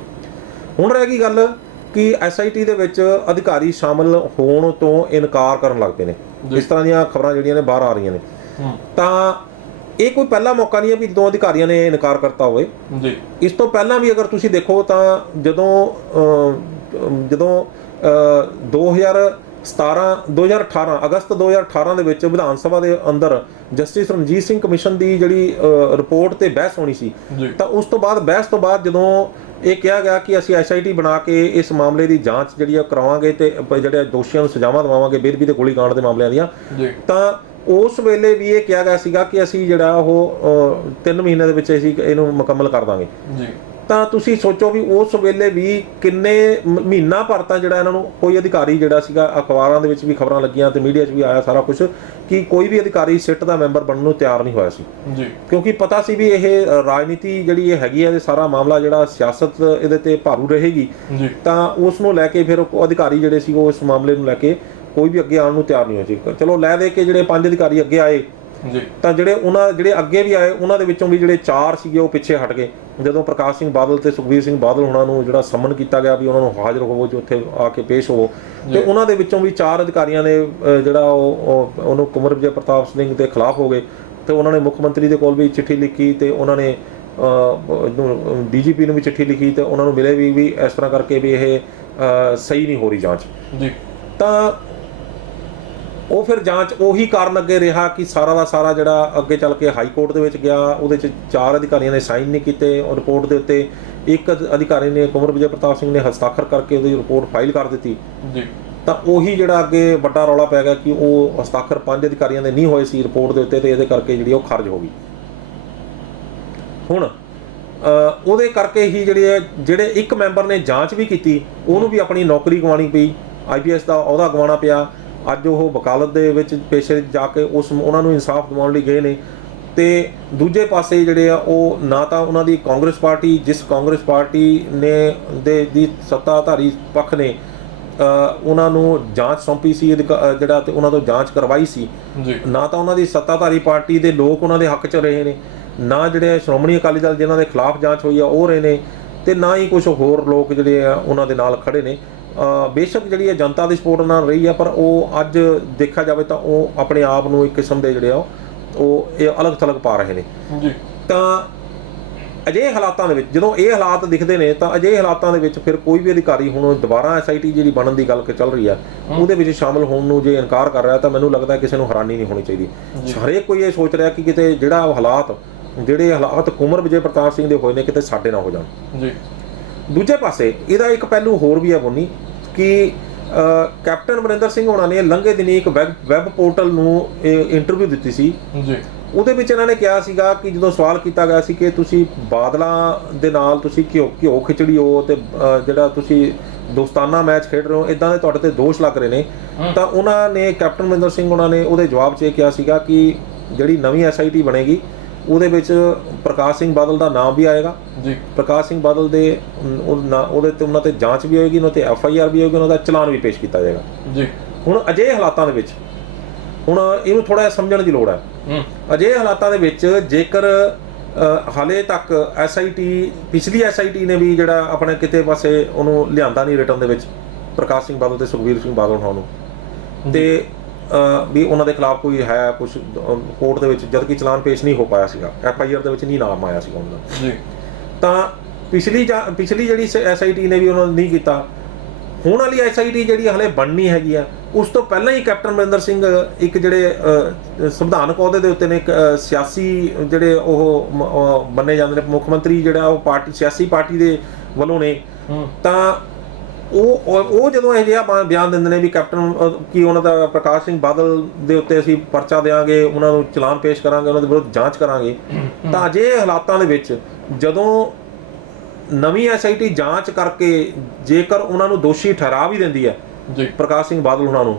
ਹੁਣ ਰਹਿ ਗਈ ਗੱਲ ਕਿ SIT ਦੇ ਵਿੱਚ ਅਧਿਕਾਰੀ ਸ਼ਾਮਲ ਹੋਣ ਤੋਂ ਇਨਕਾਰ ਕਰਨ ਲੱਗ ਪਏ ਨੇ। ਇਸ ਤਰ੍ਹਾਂ ਦੀਆਂ ਖਬਰਾਂ ਜਿਹੜੀਆਂ ਨੇ ਬਾਹਰ ਆ ਰਹੀਆਂ ਨੇ ਤਾਂ ਇਹ ਕੋਈ ਪਹਿਲਾ ਮੌਕਾ ਨਹੀਂ ਹੈ ਵੀ ਜਦੋਂ ਅਧਿਕਾਰੀਆਂ ਨੇ ਇਨਕਾਰ ਕਰਤਾ ਹੋਵੇ ਜੀ। ਇਸ ਤੋਂ ਪਹਿਲਾਂ ਵੀ ਅਗਰ ਤੁਸੀਂ ਦੇਖੋ ਤਾਂ ਜਦੋਂ 2018 ਅਗਸਤ 2018 ਦੇ ਵਿੱਚ ਵਿਧਾਨ ਸਭਾ ਦੇ ਅੰਦਰ ਜਸਟਿਸ ਰਣਜੀਤ ਸਿੰਘ ਕਮਿਸ਼ਨ ਦੀ ਜਿਹੜੀ ਰਿਪੋਰਟ ਤੇ ਬਹਿਸ ਹੋਣੀ ਸੀ ਤਾਂ ਉਸ ਤੋਂ ਬਾਅਦ ਬਹਿਸ ਤੋਂ ਬਾਅਦ ਜਦੋਂ ਇਹ ਕਿਹਾ ਗਿਆ ਕਿ ਅਸੀਂ SIT ਬਣਾ ਕੇ ਇਸ ਮਾਮਲੇ ਦੀ ਜਾਂਚ ਜਿਹੜੀ ਆ ਕਰਾਵਾਂਗੇ ਤੇ ਜਿਹੜੇ ਦੋਸ਼ੀਆਂ ਨੂੰ ਸਜ਼ਾਵਾਂ ਦਵਾਵਾਂਗੇ ਬੇਅਦਬੀ ਤੇ ਗੋਲੀकांड ਦੇ ਮਾਮਲਿਆਂ ਦੀਆਂ ਤਾਂ ਉਸ ਵੇਲੇ ਵੀ ਇਹ ਕਿਹਾ ਗਿਆ ਸੀਗਾ ਕਿ ਅਸੀਂ ਜਿਹੜਾ ਉਹ 3 ਮਹੀਨੇ ਦੇ ਵਿੱਚ ਅਸੀਂ ਇਹਨੂੰ ਮੁਕੰਮਲ ਕਰ ਦਾਂਗੇ ਜੀ। ਤਾਂ ਤੁਸੀਂ ਸੋਚੋ ਵੀ ਉਸ ਵੇਲੇ ਵੀ ਕਿੰਨੇ ਮਹੀਨਾ ਭਰ ਤਾਂ ਜਿਹੜਾ ਇਹਨਾਂ ਨੂੰ ਕੋਈ ਅਧਿਕਾਰੀ ਜਿਹੜਾ ਸੀਗਾ ਅਖਬਾਰਾਂ ਦੇ ਵਿੱਚ ਵੀ ਖਬਰਾਂ ਲੱਗੀਆਂ ਤੇ ਮੀਡੀਆ 'ਚ ਵੀ ਆਇਆ ਸਾਰਾ ਕੁਝ ਕਿ ਕੋਈ ਵੀ ਅਧਿਕਾਰੀ ਸਿੱਟ ਦਾ ਮੈਂਬਰ ਬਣਨ ਨੂੰ ਤਿਆਰ ਨਹੀਂ ਹੋਇਆ ਸੀ ਜੀ। ਕਿਉਂਕਿ ਪਤਾ ਸੀ ਵੀ ਇਹ ਰਾਜਨੀਤੀ ਜਿਹੜੀ ਇਹ ਹੈਗੀ ਹੈ ਇਹ ਸਾਰਾ ਮਾਮਲਾ ਜਿਹੜਾ ਸਿਆਸਤ ਇਹਦੇ ਤੇ ਭਾਰੂ ਰਹੇਗੀ ਤਾਂ ਉਸ ਨੂੰ ਲੈ ਕੇ ਫਿਰ ਅਧਿਕਾਰੀ ਜਿਹੜੇ ਸੀ ਉਹ ਇਸ ਮਾਮਲੇ ਨੂੰ ਲੈ ਕੇ ਕੋਈ ਵੀ ਅੱਗੇ ਆਉਣ ਨੂੰ ਤਿਆਰ ਨਹੀਂ ਹੋਇਆ ਸੀ। ਚਲੋ ਲੈ ਦੇ ਕੇ ਜਿਹੜੇ 5 ਅਧਿਕਾਰੀ ਅੱਗੇ ਆਏ ਤਾਂ ਜਿਹੜੇ ਅੱਗੇ ਵੀ ਆਏ ਉਹਨਾਂ ਦੇ ਵਿੱਚੋਂ ਵੀ ਜਿਹੜੇ 4 ਸੀਗੇ ਉਹ ਪਿੱਛੇ ਹਟ ਗਏ ਜਦੋਂ ਪ੍ਰਕਾਸ਼ ਸਿੰਘ ਬਾਦਲ ਤੇ ਸੁਖਬੀਰ ਸਿੰਘ ਬਾਦਲ ਉਹਨਾਂ ਨੂੰ ਜਿਹੜਾ ਸਮਨ ਕੀਤਾ ਗਿਆ ਵੀ ਉਹਨਾਂ ਨੂੰ ਹਾਜ਼ਰ ਹੋਵੋ ਜੋ ਉੱਥੇ ਆ ਕੇ ਪੇਸ਼ ਹੋਵੋ ਤੇ ਉਹਨਾਂ ਦੇ ਵਿੱਚੋਂ ਵੀ 4 ਅਧਿਕਾਰੀਆਂ ਨੇ ਜਿਹੜਾ ਉਹਨੂੰ ਕੁੰਵਰ ਵਿਜੇ ਪ੍ਰਤਾਪ ਸਿੰਘ ਦੇ ਖਿਲਾਫ ਹੋ ਗਏ ਤੇ ਉਹਨਾਂ ਨੇ ਮੁੱਖ ਮੰਤਰੀ ਦੇ ਕੋਲ ਵੀ ਚਿੱਠੀ ਲਿਖੀ ਤੇ ਉਹਨਾਂ ਨੇ DGP ਨੂੰ ਵੀ ਚਿੱਠੀ ਲਿਖੀ ਤੇ ਉਹਨਾਂ ਨੂੰ ਮਿਲੇ ਵੀ ਇਸ ਤਰ੍ਹਾਂ ਕਰਕੇ ਵੀ ਇਹ ਸਹੀ ਨਹੀਂ ਹੋ ਰਹੀ ਜਾਂਚ ਜੀ। ਤਾਂ ਉਹ ਫਿਰ ਜਾਂਚ ਉਹੀ ਕਾਰਨ ਅੱਗੇ ਰਿਹਾ ਕਿ ਸਾਰਾ ਦਾ ਸਾਰਾ ਜਿਹੜਾ ਅੱਗੇ ਚੱਲ ਕੇ ਹਾਈ ਕੋਰਟ ਦੇ ਵਿੱਚ ਗਿਆ ਉਹਦੇ 'ਚ 4 ਅਧਿਕਾਰੀਆਂ ਨੇ ਸਾਈਨ ਨਹੀਂ ਕੀਤੇ ਰਿਪੋਰਟ ਦੇ ਉੱਤੇ ਇੱਕ ਅਧਿਕਾਰੀ ਨੇ ਕੁੰਵਰ ਵਿਜੇ ਪ੍ਰਤਾਪ ਸਿੰਘ ਨੇ ਹਸਤਾਖਰ ਕਰਕੇ ਉਹਦੀ ਰਿਪੋਰਟ ਫਾਈਲ ਕਰ ਦਿੱਤੀ ਜੀ। ਤਾਂ ਉਹੀ ਜਿਹੜਾ ਅੱਗੇ ਵੱਡਾ ਰੌਲਾ ਪੈ ਗਿਆ ਕਿ ਉਹ ਹਸਤਾਖਰ 5 ਅਧਿਕਾਰੀਆਂ ਦੇ ਨਹੀਂ ਹੋਏ ਸੀ ਰਿਪੋਰਟ ਦੇ ਉੱਤੇ ਤੇ ਇਹਦੇ ਕਰਕੇ ਜਿਹੜੀ ਉਹ ਖਾਰਜ ਹੋ ਗਈ। ਹੁਣ ਉਹਦੇ ਕਰਕੇ ਹੀ ਜਿਹੜੇ ਇੱਕ ਮੈਂਬਰ ਨੇ ਜਾਂਚ ਵੀ ਕੀਤੀ ਉਹਨੂੰ ਵੀ ਆਪਣੀ ਨੌਕਰੀ ਗਵਾਉਣੀ ਪਈ IPS ਦਾ ਅਹੁਦਾ ਗਵਾਉਣਾ ਪਿਆ। ਅੱਜ ਉਹ ਵਕਾਲਤ ਦੇ ਵਿੱਚ ਪੇਸ਼ੇ ਜਾ ਕੇ ਉਹਨਾਂ ਨੂੰ ਇਨਸਾਫ ਦਿਵਾਉਣ ਲਈ ਗਏ ਨੇ ਤੇ ਦੂਜੇ ਪਾਸੇ ਜਿਹੜੇ ਆ ਉਹ ਨਾ ਤਾਂ ਉਹਨਾਂ ਦੀ ਕਾਂਗਰਸ ਪਾਰਟੀ ਜਿਸ ਕਾਂਗਰਸ ਪਾਰਟੀ ਨੇ ਦੀ ਸੱਤਾਧਾਰੀ ਪੱਖ ਨੇ ਉਹਨਾਂ ਨੂੰ ਜਾਂਚ ਸੌਂਪੀ ਸੀ ਜਿਹੜਾ ਤੇ ਉਹਨਾਂ ਤੋਂ ਜਾਂਚ ਕਰਵਾਈ ਸੀ ਨਾ ਤਾਂ ਉਹਨਾਂ ਦੀ ਸੱਤਾਧਾਰੀ ਪਾਰਟੀ ਦੇ ਲੋਕ ਉਹਨਾਂ ਦੇ ਹੱਕ 'ਚ ਰਹੇ ਨੇ ਨਾ ਜਿਹੜੇ ਸ਼੍ਰੋਮਣੀ ਅਕਾਲੀ ਦਲ ਜਿਨ੍ਹਾਂ ਦੇ ਖਿਲਾਫ ਜਾਂਚ ਹੋਈ ਆ ਉਹ ਰਹੇ ਨੇ ਤੇ ਨਾ ਹੀ ਕੁਝ ਹੋਰ ਲੋਕ ਜਿਹੜੇ ਆ ਉਹਨਾਂ ਦੇ ਨਾਲ ਖੜੇ ਨੇ। ਬੇਸ਼ੱਕ ਜਿਹੜੀ ਹੈ ਜਨਤਾ ਦੀ ਸਪੋਰਟ ਨਾਲ ਰਹੀ ਆ ਪਰ ਉਹ ਅੱਜ ਦੇਖਿਆ ਜਾਵੇ ਤਾਂ ਉਹ ਆਪਣੇ ਆਪ ਨੂੰ ਇੱਕ ਕਿਸਮ ਦੇ ਜਿਹੜੇ ਆ ਉਹ ਇਹ ਅਲੱਗ ਥਲੱਗ ਪਾ ਰਹੇ ਨੇ ਜੀ। ਤਾਂ ਅਜਿਹੇ ਹਾਲਾਤਾਂ ਦੇ ਵਿੱਚ ਜਦੋਂ ਇਹ ਹਾਲਾਤ ਦਿਖਦੇ ਨੇ ਤਾਂ ਅਜਿਹੇ ਹਾਲਾਤਾਂ ਦੇ ਵਿੱਚ ਫਿਰ ਕੋਈ ਵੀ ਅਧਿਕਾਰੀ ਹੁਣ ਦੁਬਾਰਾ SIT ਜਿਹੜੀ ਬਣਨ ਦੀ ਗੱਲ ਚੱਲ ਰਹੀ ਆ ਉਹਦੇ ਵਿੱਚ ਸ਼ਾਮਲ ਹੋਣ ਨੂੰ ਜੇ ਇਨਕਾਰ ਕਰ ਰਿਹਾ ਤਾਂ ਮੈਨੂੰ ਲੱਗਦਾ ਕਿਸੇ ਨੂੰ ਹੈਰਾਨੀ ਨਹੀਂ ਹੋਣੀ ਚਾਹੀਦੀ। ਹਰੇਕ ਕੋਈ ਇਹ ਸੋਚ ਰਿਹਾ ਕਿ ਕਿਤੇ ਜਿਹੜੇ ਹਾਲਾਤ ਕੁੰਵਰ ਵਿਜੇ ਪ੍ਰਤਾਪ ਸਿੰਘ ਦੇ ਹੋਏ ਨੇ ਕਿਤੇ ਸਾਡੇ ਨਾ ਹੋ ਜਾਣ ਜੀ। ਦੂਜੇ ਪਾਸੇ ਇਹਦਾ ਇੱਕ ਪਹਿਲੂ ਹੋਰ ਵੀ ਹੈ ਬੋਨੀ ਕਿ ਕੈਪਟਨ ਅਮਰਿੰਦਰ ਸਿੰਘ ਹੋਣਾ ਨੇ ਲੰਘੇ ਦਿਨੀ ਇੱਕ ਵੈਬ ਪੋਰਟਲ ਨੂੰ ਇੰਟਰਵਿਊ ਦਿੱਤੀ ਸੀ ਜੀ। ਉਹਦੇ ਵਿੱਚ ਇਹਨਾਂ ਨੇ ਕਿਹਾ ਸੀਗਾ ਕਿ ਜਦੋਂ ਸਵਾਲ ਕੀਤਾ ਗਿਆ ਸੀ ਕਿ ਤੁਸੀਂ ਬਾਦਲਾਂ ਦੇ ਨਾਲ ਤੁਸੀਂ ਘਿਓ ਖਿਚੜੀ ਹੋ ਤੇ ਜਿਹੜਾ ਤੁਸੀਂ ਦੋਸਤਾਨਾ ਮੈਚ ਖੇਡ ਰਹੇ ਹੋ ਇਦਾਂ ਦੇ ਤੁਹਾਡੇ ਤੇ ਦੋਸ਼ ਲੱਗ ਰਹੇ ਨੇ ਤਾਂ ਉਹਨਾਂ ਨੇ ਕੈਪਟਨ ਅਮਰਿੰਦਰ ਸਿੰਘ ਉਹਨਾਂ ਨੇ ਉਹਦੇ ਜਵਾਬ 'ਚ ਇਹ ਕਿਹਾ ਸੀਗਾ ਕਿ ਜਿਹੜੀ ਨਵੀਂ SIT ਬਣੇਗੀ ਉਹਦੇ ਵਿੱਚ ਪ੍ਰਕਾਸ਼ ਸਿੰਘ ਬਾਦਲ ਦਾ ਨਾਮ ਵੀ ਆਏਗਾ ਜੀ। ਪ੍ਰਕਾਸ਼ ਸਿੰਘ ਬਾਦਲ ਦੇ ਉਹਦੇ ਤੇ ਉਹਨਾਂ ਤੇ ਜਾਂਚ ਵੀ ਹੋਏਗੀ ਉਹਨਾਂ ਤੇ FIR ਵੀ ਹੋਏਗੀ ਉਹਨਾਂ ਦਾ ਚਲਾਨ ਵੀ ਪੇਸ਼ ਕੀਤਾ ਜਾਏਗਾ ਜੀ। ਹੁਣ ਅਜਿਹੇ ਹਾਲਾਤਾਂ ਦੇ ਵਿੱਚ ਹੁਣ ਇਹਨੂੰ ਥੋੜਾ ਜਿਹਾ ਸਮਝਣ ਦੀ ਲੋੜ ਹੈ। ਅਜਿਹੇ ਹਾਲਾਤਾਂ ਦੇ ਵਿੱਚ ਜੇਕਰ ਹਾਲੇ ਤੱਕ ਪਿਛਲੀ SIT ਨੇ ਵੀ ਜਿਹੜਾ ਆਪਣੇ ਕਿਤੇ ਪਾਸੇ ਉਹਨੂੰ ਲਿਆਂਦਾ ਨਹੀਂ ਰਿਟਰਨ ਦੇ ਵਿੱਚ ਪ੍ਰਕਾਸ਼ ਸਿੰਘ ਬਾਦਲ ਤੇ ਸੁਖਬੀਰ ਸਿੰਘ ਬਾਦਲ ਹੋਣਾ ਨੂੰ ਤੇ ਵੀ ਉਹਨਾਂ ਦੇ ਖਿਲਾਫ ਕੋਈ ਹੈ ਕੁਝ ਕੋਰਟ ਦੇ ਵਿੱਚ ਜਦ ਕਿ ਚਲਾਨ ਪੇਸ਼ ਨਹੀਂ ਹੋ ਪਾਇਆ ਸੀਗਾ FIR ਦੇ ਵਿੱਚ ਨਹੀਂ ਨਾਮ ਆਇਆ ਸੀਗਾ ਉਹਨਾਂ ਦਾ ਜੀ। ਤਾਂ ਪਿਛਲੀ ਜਿਹੜੀ SIT ਨੇ ਵੀ ਉਹਨਾਂ ਨੇ ਨਹੀਂ ਕੀਤਾ। ਹੁਣ ਵਾਲੀ SIT ਜਿਹੜੀ ਹਲੇ ਬਣਨੀ ਹੈਗੀ ਆ ਉਸ ਤੋਂ ਪਹਿਲਾਂ ਹੀ ਕੈਪਟਨ ਅਮਰਿੰਦਰ ਸਿੰਘ ਇੱਕ ਜਿਹੜੇ ਸੰਵਿਧਾਨਕ ਅਹੁਦੇ ਦੇ ਉੱਤੇ ਨੇ ਇੱਕ ਸਿਆਸੀ ਜਿਹੜੇ ਉਹ ਮੰਨੇ ਜਾਂਦੇ ਨੇ ਮੁੱਖ ਮੰਤਰੀ ਜਿਹੜਾ ਉਹ ਸਿਆਸੀ ਪਾਰਟੀ ਦੇ ਵੱਲੋਂ ਨੇ ਤਾਂ ਉਹ ਜਦੋਂ ਇਹ ਜਿਹਾ ਬਿਆਨ ਦਿੰਦੇ ਨੇ ਵੀ ਕੈਪਟਨ ਕੀ ਉਹਨਾਂ ਦਾ ਪ੍ਰਕਾਸ਼ ਸਿੰਘ ਬਾਦਲ ਦੇ ਉੱਤੇ ਅਸੀਂ ਪਰਚਾ ਦੇਵਾਂਗੇ ਉਹਨਾਂ ਨੂੰ ਚਲਾਨ ਪੇਸ਼ ਕਰਾਂਗੇ ਉਹਨਾਂ ਦੇ ਵਿਰੁੱਧ ਜਾਂਚ ਕਰਾਂਗੇ ਤਾਂ ਅਜਿਹੇ ਹਾਲਾਤਾਂ ਦੇ ਵਿੱਚ ਜਦੋਂ ਨਵੀਂ SIT ਜਾਂਚ ਕਰਕੇ ਜੇਕਰ ਉਹਨਾਂ ਨੂੰ ਦੋਸ਼ੀ ਠਹਿਰਾ ਵੀ ਦਿੰਦੀ ਹੈ ਜੀ ਪ੍ਰਕਾਸ਼ ਸਿੰਘ ਬਾਦਲ ਉਹਨਾਂ ਨੂੰ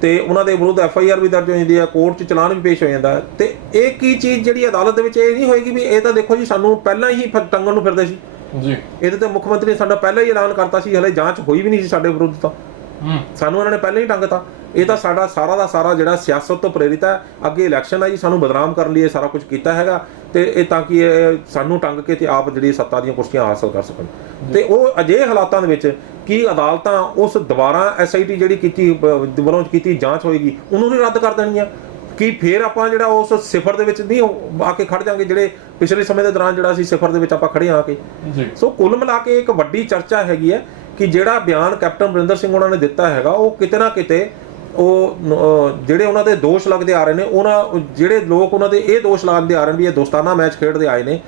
ਤੇ ਉਹਨਾਂ ਦੇ ਵਿਰੁੱਧ FIR ਵੀ ਦਰਜ ਹੋ ਜਾਂਦੀ ਹੈ, ਕੋਰਟ 'ਚ ਚਲਾਨ ਵੀ ਪੇਸ਼ ਹੋ ਜਾਂਦਾ ਹੈ। ਤੇ ਇਹ ਕੀ ਚੀਜ਼ ਜਿਹੜੀ ਅਦਾਲਤ ਦੇ ਵਿੱਚ ਇਹ ਨਹੀਂ ਹੋਏਗੀ ਵੀ ਇਹ ਤਾਂ ਦੇਖੋ ਜੀ ਸਾਨੂੰ ਪਹਿਲਾਂ ਹੀ ਟੰਗਣ ਨੂੰ ਫਿਰਦੇ ਸੀ ਜੀ, ਇਹਦੇ ਤੇ ਮੁੱਖ ਮੰਤਰੀ ਨੇ ਸਾਡਾ ਪਹਿਲਾਂ ਹੀ ਐਲਾਨ ਕਰਤਾ ਸੀ, ਹਲੇ ਜਾਂਚ ਹੋਈ ਵੀ ਨਹੀਂ ਸੀ ਸਾਡੇ ਵਿਰੁੱਧ ਤਾਂ ਸਾਨੂੰ ਇਹਨਾਂ ਨੇ ਪਹਿਲਾਂ ਹੀ ਟੰਗਤਾ। ਇਹ ਤਾਂ ਸਾਡਾ ਸਾਰਾ ਦਾ ਸਾਰਾ ਜਿਹੜਾ ਸਿਆਸਤ ਤੋਂ ਪ੍ਰੇਰਿਤ ਹੈ। ਅੱਗੇ ਇਲੈਕਸ਼ਨ ਹੈ ਜੀ, ਸਾਨੂੰ ਬਦਨਾਮ ਕਰਨ ਲਈ ਇਹ ਸਾਰਾ ਕੁਝ ਕੀਤਾ ਹੈਗਾ ਤੇ ਇਹ ਤਾਂ ਕਿ ਇਹ ਸਾਨੂੰ ਟੰਗ ਕੇ ਤੇ ਆਪ ਜਿਹੜੀ ਸੱਤਾ ਦੀਆਂ ਕੁਰਸੀਆਂ ਹਾਸਲ ਕਰ ਸਕਣ। ਤੇ ਉਹ ਅਜਿਹੇ ਹਾਲਾਤਾਂ ਦੇ ਵਿੱਚ ਕੀ ਅਦਾਲਤਾਂ ਉਸ ਦੁਬਾਰਾ SIT ਜਿਹੜੀ ਕੀਤੀ ਵੱਲੋਂ ਕੀਤੀ ਜਾਂਚ ਹੋਏਗੀ ਉਹਨੂੰ ਵੀ ਰੱਦ ਕਰ ਦੇਣਗੀਆਂ? ਕਿ ਫਿਰ ਆਪਾਂ ਜਿਹੜਾ ਉਸ ਸਿਫਰ ਦੇ ਵਿੱਚ ਨਹੀਂ ਆ ਕੇ ਖੜ ਜਾਾਂਗੇ ਜਿਹੜੇ ਪਿਛਲੇ ਸਮੇਂ ਦੇ ਦੌਰਾਨ ਜਿਹੜਾ ਅਸੀਂ ਸਿਫਰ ਦੇ ਵਿੱਚ ਆਪਾਂ ਖੜੇ ਆ ਕੇ। ਸੋ ਕੁੱਲ ਮਿਲਾ ਕੇ ਇੱਕ ਵੱਡੀ ਚਰਚਾ ਹੈਗੀ ਹੈ ਕਿ ਜਿਹੜਾ ਬਿਆਨ ਕੈਪਟਨ ਅਮਰਿੰਦਰ ਸਿੰਘ ਉਹਨਾਂ ਨੇ ਦਿੱਤਾ ਹੈਗਾ ਉਹ ਕਿਤੇ ਨਾ ਕਿਤੇ ਉਹ ਜਿਹੜੇ ਉਹਨਾਂ ਦੇ ਦੋਸ਼ ਲੱਗਦੇ ਆ ਰਹੇ ਨੇ, ਉਹਨਾਂ ਜਿਹੜੇ ਲੋਕ ਉਹਨਾਂ ਦੇ ਇਹ ਦੋਸ਼ ਲਾਉਂਦੇ ਆ ਰਹੇ ਨੇ ਵੀ ਇਹ ਦੋਸਤਾਨਾ ਮੈਚ ਖੇਡਦੇ ਆਏ ਨੇ,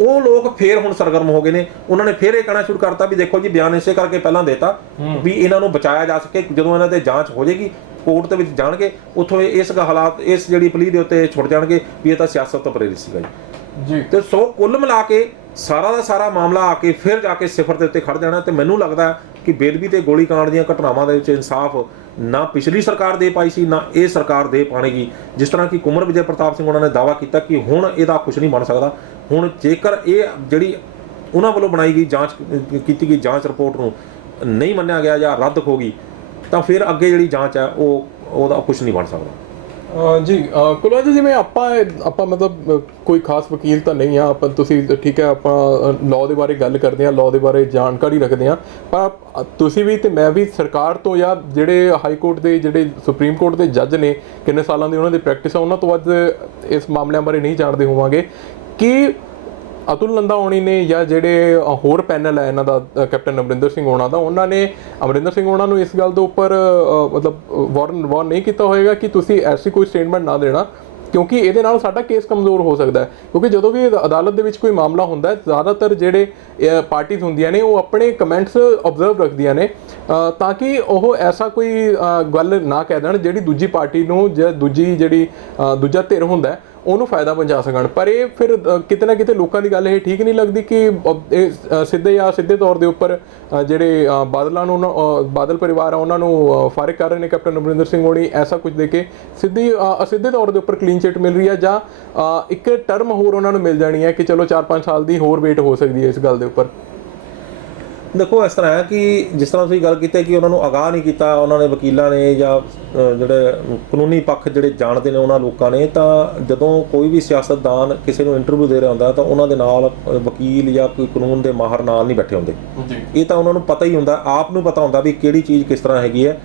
ਉਹ ਲੋਕ ਫੇਰ ਹੁਣ ਸਰਗਰਮ ਹੋ ਗਏ ਨੇ। ਉਹਨਾਂ ਨੇ ਫੇਰ ਇਹ ਕਹਿਣਾ ਸ਼ੁਰੂ ਕਰਤਾ ਵੀ ਦੇਖੋ ਜੀ ਬਿਆਨ ਇਸੇ ਕਰਕੇ ਪਹਿਲਾਂ ਦੇਤਾ ਵੀ ਇਹਨਾਂ ਨੂੰ ਬਚਾਇਆ ਜਾ ਸਕੇ, ਜਦੋਂ ਇਹਨਾਂ ਤੇ ਜਾਂਚ ਹੋ ਜਾਏਗੀ ਕੋਰਟ ਦੇ ਵਿੱਚ ਜਾਣਗੇ ਉੱਥੋਂ ਇਸ ਹਾਲਾਤ ਇਸ ਜਿਹੜੀ ਪਲੀ ਦੇ ਉੱਤੇ ਛੁੱਟ ਜਾਣਗੇ ਵੀ ਇਹ ਤਾਂ ਸਿਆਸਤ ਤੋਂ ਪ੍ਰੇਰਿਤ ਸੀਗਾ ਜੀ। ਤੇ ਸੋ ਕੁੱਲ ਮਿਲਾ ਕੇ ਸਾਰਾ ਦਾ ਸਾਰਾ ਮਾਮਲਾ ਆ ਕੇ ਫਿਰ ਜਾ ਕੇ ਸਿਫਰ ਦੇ ਉੱਤੇ ਖੜ ਜਾਣਾ। ਤੇ ਮੈਨੂੰ ਲੱਗਦਾ ਕਿ ਬੇਦਬੀ ਤੇ ਗੋਲੀकांड ਦੀਆਂ ਘਟਨਾਵਾਂ ਦੇ ਵਿੱਚ ਇਨਸਾਫ ਨਾ ਪਿਛਲੀ ਸਰਕਾਰ ਦੇ ਪਾਈ ਸੀ ਨਾ ਇਹ ਸਰਕਾਰ ਦੇ ਪਾਣੇਗੀ। ਜਿਸ ਤਰ੍ਹਾਂ ਕਿ ਕੁੰਵਰ ਵਿਜੇ ਪ੍ਰਤਾਪ ਸਿੰਘ ਉਹਨਾਂ ਨੇ ਦਾਅਵਾ ਕੀਤਾ ਕਿ ਹੁਣ ਇਹਦਾ ਕੁਝ ਨਹੀਂ ਬਣ ਸਕਦਾ। ਹੁਣ ਜੇਕਰ ਇਹ ਜਿਹੜੀ ਉਹਨਾਂ ਵੱਲੋਂ ਬਣਾਈ ਗਈ ਜਾਂਚ ਕੀਤੀ ਗਈ ਜਾਂਚ ਰਿਪੋਰਟ ਨੂੰ ਨਹੀਂ ਮੰਨਿਆ ਗਿਆ ਜਾਂ ਰੱਦ ਹੋ ਗਈ ਤਾਂ ਫਿਰ ਅੱਗੇ ਜਿਹੜੀ ਜਾਂਚ ਹੈ ਉਹਦਾ ਕੁਝ ਨਹੀਂ ਬਣ ਸਕਦਾ। ਜੀ ਕੁਲਵੰਤ ਜੀ, ਜਿਵੇਂ ਆਪਾਂ ਮਤਲਬ ਕੋਈ ਖਾਸ ਵਕੀਲ ਤਾਂ ਨਹੀਂ ਆ ਆਪਾਂ, ਤੁਸੀਂ ਠੀਕ ਹੈ ਆਪਾਂ ਲਾਅ ਦੇ ਬਾਰੇ ਗੱਲ ਕਰਦੇ ਹਾਂ, ਲਾਅ ਦੇ ਬਾਰੇ ਜਾਣਕਾਰੀ ਰੱਖਦੇ ਹਾਂ, ਪਰ ਤੁਸੀਂ ਵੀ ਤੇ ਮੈਂ ਵੀ ਸਰਕਾਰ ਤੋਂ ਜਾਂ ਜਿਹੜੇ ਹਾਈ ਕੋਰਟ ਦੇ ਜਿਹੜੇ ਸੁਪਰੀਮ ਕੋਰਟ ਦੇ ਜੱਜ ਨੇ ਕਿੰਨੇ ਸਾਲਾਂ ਦੀ ਉਹਨਾਂ ਦੀ ਪ੍ਰੈਕਟਿਸ ਆ ਉਹਨਾਂ ਤੋਂ ਵੱਧ ਇਸ ਮਾਮਲਿਆਂ ਬਾਰੇ ਨਹੀਂ ਜਾਣਦੇ ਹੋਵਾਂਗੇ ਕਿ ਅਤੁਲ ਨੰਦਾ ਹੋਣੀ ਨੇ ਜਾਂ ਜਿਹੜੇ ਹੋਰ ਪੈਨਲ ਹੈ ਇਹਨਾਂ ਦਾ ਕੈਪਟਨ ਅਮਰਿੰਦਰ ਸਿੰਘ ਹੋਣਾ ਦਾ, ਉਹਨਾਂ ਨੇ ਅਮਰਿੰਦਰ ਸਿੰਘ ਹੋਣਾ ਨੂੰ ਇਸ ਗੱਲ ਦੇ ਉੱਪਰ ਮਤਲਬ ਵਾਰਨ ਨਹੀਂ ਕੀਤਾ ਹੋਏਗਾ ਕਿ ਤੁਸੀਂ ਐਸੀ ਕੋਈ ਸਟੇਟਮੈਂਟ ਨਾ ਦੇਣਾ ਕਿਉਂਕਿ ਇਹਦੇ ਨਾਲ ਸਾਡਾ ਕੇਸ ਕਮਜ਼ੋਰ ਹੋ ਸਕਦਾ ਹੈ। ਕਿਉਂਕਿ ਜਦੋਂ ਵੀ ਅਦਾਲਤ ਦੇ ਵਿੱਚ ਕੋਈ ਮਾਮਲਾ ਹੁੰਦਾ ਹੈ ਜ਼ਿਆਦਾਤਰ ਜਿਹੜੇ ਪਾਰਟੀਆਂ ਹੁੰਦੀਆਂ ਨੇ ਉਹ ਆਪਣੇ ਕਮੈਂਟਸ ਆਬਜ਼ਰਵ ਰੱਖਦੀਆਂ ਨੇ ਤਾਂ ਕਿ ਉਹ ਐਸਾ ਕੋਈ ਗੱਲ ਨਾ ਕਹਿ ਦੇਣ ਜਿਹੜੀ ਦੂਜੀ ਪਾਰਟੀ ਨੂੰ ਜਾਂ ਦੂਜਾ ਧਿਰ ਹੁੰਦਾ ਹੈ ਉਹਨੂੰ ਫਾਇਦਾ ਪਹੁੰਚਾ ਸਕਣ। ਪਰ ਇਹ ਫਿਰ ਕਿਤੇ ਨਾ ਕਿਤੇ ਲੋਕਾਂ ਦੀ ਗੱਲ ਇਹ ਠੀਕ ਨਹੀਂ ਲੱਗਦੀ ਕਿ ਇਹ ਸਿੱਧੇ ਤੌਰ ਦੇ ਉੱਪਰ ਜਿਹੜੇ ਬਾਦਲ ਪਰਿਵਾਰ ਆ ਉਹਨਾਂ ਨੂੰ ਫਾਰਿਗ ਕਰ ਰਹੇ ਨੇ ਕੈਪਟਨ ਅਮਰਿੰਦਰ ਸਿੰਘ ਹੋਣੀ, ਐਸਾ ਕੁਝ ਦੇ ਕੇ ਸਿੱਧੇ ਤੌਰ ਦੇ ਉੱਪਰ ਕਲੀਨ ਚਿੱਟ ਮਿਲ ਰਹੀ ਹੈ ਜਾਂ ਇੱਕ ਟਰਮ ਹੋਰ ਉਹਨਾਂ ਨੂੰ ਮਿਲ ਜਾਣੀ ਹੈ ਕਿ ਚਲੋ 4-5 ਸਾਲ ਦੀ ਹੋਰ ਵੇਟ ਹੋ ਸਕਦੀ ਹੈ ਇਸ ਗੱਲ ਦੇ ਉੱਪਰ। ਦੇਖੋ ਇਸ ਤਰ੍ਹਾਂ ਹੈ ਕਿ ਜਿਸ ਤਰ੍ਹਾਂ ਤੁਸੀਂ ਗੱਲ ਕੀਤੀ ਕਿ ਉਹਨਾਂ ਨੂੰ ਅਗਾਹ ਨਹੀਂ ਕੀਤਾ ਉਹਨਾਂ ਨੇ ਵਕੀਲਾਂ ਨੇ ਜਾਂ ਜਿਹੜੇ ਕਾਨੂੰਨੀ ਪੱਖ ਜਿਹੜੇ ਜਾਣਦੇ ਨੇ ਉਹਨਾਂ ਲੋਕਾਂ ਨੇ, ਤਾਂ ਜਦੋਂ ਕੋਈ ਵੀ ਸਿਆਸਤਦਾਨ ਕਿਸੇ ਨੂੰ ਇੰਟਰਵਿਊ ਦੇ ਰਿਹਾ ਹੁੰਦਾ ਤਾਂ ਉਹਨਾਂ ਦੇ ਨਾਲ ਵਕੀਲ ਜਾਂ ਕੋਈ ਕਾਨੂੰਨ ਦੇ ਮਾਹਰ ਨਾਲ ਨਹੀਂ ਬੈਠੇ ਹੁੰਦੇ। ਇਹ ਤਾਂ ਉਹਨਾਂ ਨੂੰ ਪਤਾ ਹੀ ਹੁੰਦਾ, ਆਪ ਨੂੰ ਪਤਾ ਹੁੰਦਾ ਵੀ ਕਿਹੜੀ ਚੀਜ਼ ਕਿਸ ਤਰ੍ਹਾਂ ਹੈਗੀ ਹੈ।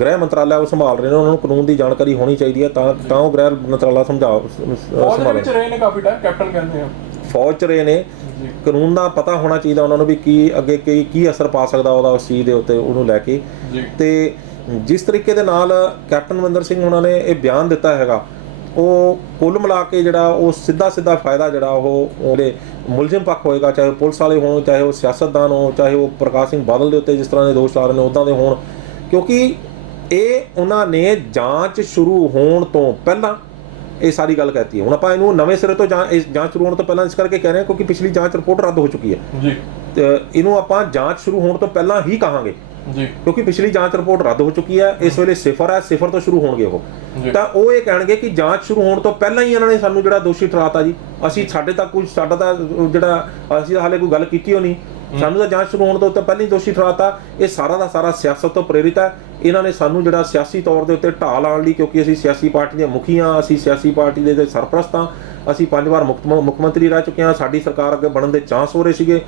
ਗ੍ਰਹਿ ਮੰਤਰਾਲਾ ਉਹ ਸੰਭਾਲ ਰਹੇ ਨੇ, ਉਹਨਾਂ ਨੂੰ ਕਾਨੂੰਨ ਦੀ ਜਾਣਕਾਰੀ ਹੋਣੀ ਚਾਹੀਦੀ ਹੈ ਤਾਂ ਉਹ ਗ੍ਰਹਿ ਮੰਤਰਾਲਾ ਸੰਭਾਲ ਰਹੇ ਨੇ। ਕਾਫੀ ਟਾਈਮ ਕੈਪਟਨ ਕਹਿੰਦੇ ਆ ਫੌਜ 'ਚ ਰਹੇ ਨੇ, ਕਾਨੂੰਨ ਦਾ ਪਤਾ ਹੋਣਾ ਚਾਹੀਦਾ ਉਹਨਾਂ ਨੂੰ ਵੀ ਕੀ ਅੱਗੇ ਕੀ ਅਸਰ ਪਾ ਸਕਦਾ ਉਹਦਾ ਉਸ ਚੀਜ਼ ਦੇ ਉੱਤੇ ਉਹਨੂੰ ਲੈ ਕੇ। ਤੇ ਜਿਸ ਤਰੀਕੇ ਦੇ ਨਾਲ ਕੈਪਟਨ ਅਮਰਿੰਦਰ ਸਿੰਘ ਉਹਨਾਂ ਨੇ ਇਹ ਬਿਆਨ ਦਿੱਤਾ ਹੈਗਾ ਉਹ ਕੁੱਲ ਮਿਲਾ ਕੇ ਜਿਹੜਾ ਉਹ ਸਿੱਧਾ ਫਾਇਦਾ ਜਿਹੜਾ ਉਹਦੇ ਮੁਲਜ਼ਮ ਪੱਖ ਹੋਏਗਾ, ਚਾਹੇ ਪੁਲਿਸ ਵਾਲੇ ਹੋਣ, ਚਾਹੇ ਉਹ ਸਿਆਸਤਦਾਨ ਹੋਣ, ਚਾਹੇ ਉਹ ਪ੍ਰਕਾਸ਼ ਸਿੰਘ ਬਾਦਲ ਦੇ ਉੱਤੇ ਜਿਸ ਤਰ੍ਹਾਂ ਦੇ ਦੋਸ਼ ਲਾ ਰਹੇ ਨੇ ਉੱਦਾਂ ਦੇ ਹੋਣ, ਕਿਉਂਕਿ ਇਹ ਉਹਨਾਂ ਨੇ ਜਾਂਚ ਸ਼ੁਰੂ ਹੋਣ ਤੋਂ ਪਹਿਲਾਂ ਇਹ ਸਾਰੀ ਗੱਲ ਕਹਿਤੀ ਹੈ। ਹੁਣ ਆਪਾਂ ਇਹਨੂੰ ਨਵੇਂ ਸਿਰੇ ਤੋਂ ਜਾਂਚ ਸ਼ੁਰੂ ਹੋਣ ਤੋਂ ਪਹਿਲਾਂ ਇਸ ਕਰਕੇ ਕਹਿ ਰਹੇ ਹਾਂ ਕਿਉਂਕਿ ਪਿਛਲੀ ਜਾਂਚ ਰਿਪੋਰਟ ਰੱਦ ਹੋ ਚੁੱਕੀ ਹੈ ਜੀ, ਤੇ ਇਹਨੂੰ ਆਪਾਂ ਜਾਂਚ ਸ਼ੁਰੂ ਹੋਣ ਤੋਂ ਪਹਿਲਾਂ ਹੀ ਕਹਾਂਗੇ ਜੀ ਕਿਉਂਕਿ ਪਿਛਲੀ ਜਾਂਚ ਰਿਪੋਰਟ ਰੱਦ ਹੋ ਚੁੱਕੀ ਹੈ। ਇਸ ਵੇਲੇ ਸਿਫਰ ਤੋਂ ਸ਼ੁਰੂ ਹੋਣਗੇ ਉਹ, ਤਾਂ ਉਹ ਇਹ ਕਹਿਣਗੇ ਕਿ ਜਾਂਚ ਸ਼ੁਰੂ ਹੋਣ ਤੋਂ ਪਹਿਲਾਂ ਹੀ ਇਹਨਾਂ ਨੇ ਸਾਨੂੰ ਜਿਹੜਾ ਦੋਸ਼ੀ ਠਹਿਰਾਤਾ ਜੀ, ਸਾਡਾ ਤਾਂ ਜਿਹੜਾ ਅਸੀਂ ਹਾਲੇ ਕੋਈ ਗੱਲ ਕੀਤੀ ਹੋ ਨਹੀਂ, ਸਾਨੂੰ ਤਾਂ ਜਾਂਚ ਸ਼ੁਰੂ ਹੋਣ ਤੋਂ ਪਹਿਲਾਂ ਹੀ ਦੋਸ਼ੀ ਠਹਿਰਾਤਾ। ਇਹ ਸਾਰਾ ਦਾ ਸਾਰਾ ਸਿਆਸਤ ਤੋਂ ਪ੍ਰੇਰਿਤ ਹੈ। ਇਹਨਾਂ ਨੇ ਸਾਨੂੰ ਜਿਹੜਾ ਸਿਆਸੀ ਤੌਰ ਦੇ ਉੱਤੇ ਢਾਹ ਲਾਉਣ ਲਈ, ਕਿਉਂਕਿ ਅਸੀਂ ਸਿਆਸੀ ਪਾਰਟੀ ਦੇ ਮੁਖੀਆਂ, ਅਸੀਂ ਸਿਆਸੀ ਪਾਰਟੀ ਦੇ ਸਰਪ੍ਰਸਤ ਹਾਂ, ਅਸੀਂ 5 ਵਾਰ ਮੁੱਖ ਮੰਤਰੀ ਰਹਿ ਚੁੱਕੇ ਹਾਂ, ਸਾਡੀ ਸਰਕਾਰ ਅੱਗੇ ਬਣਨ ਦੇ ਚਾਂਸ ਹੋ ਰਹੇ ਸੀਗੇ,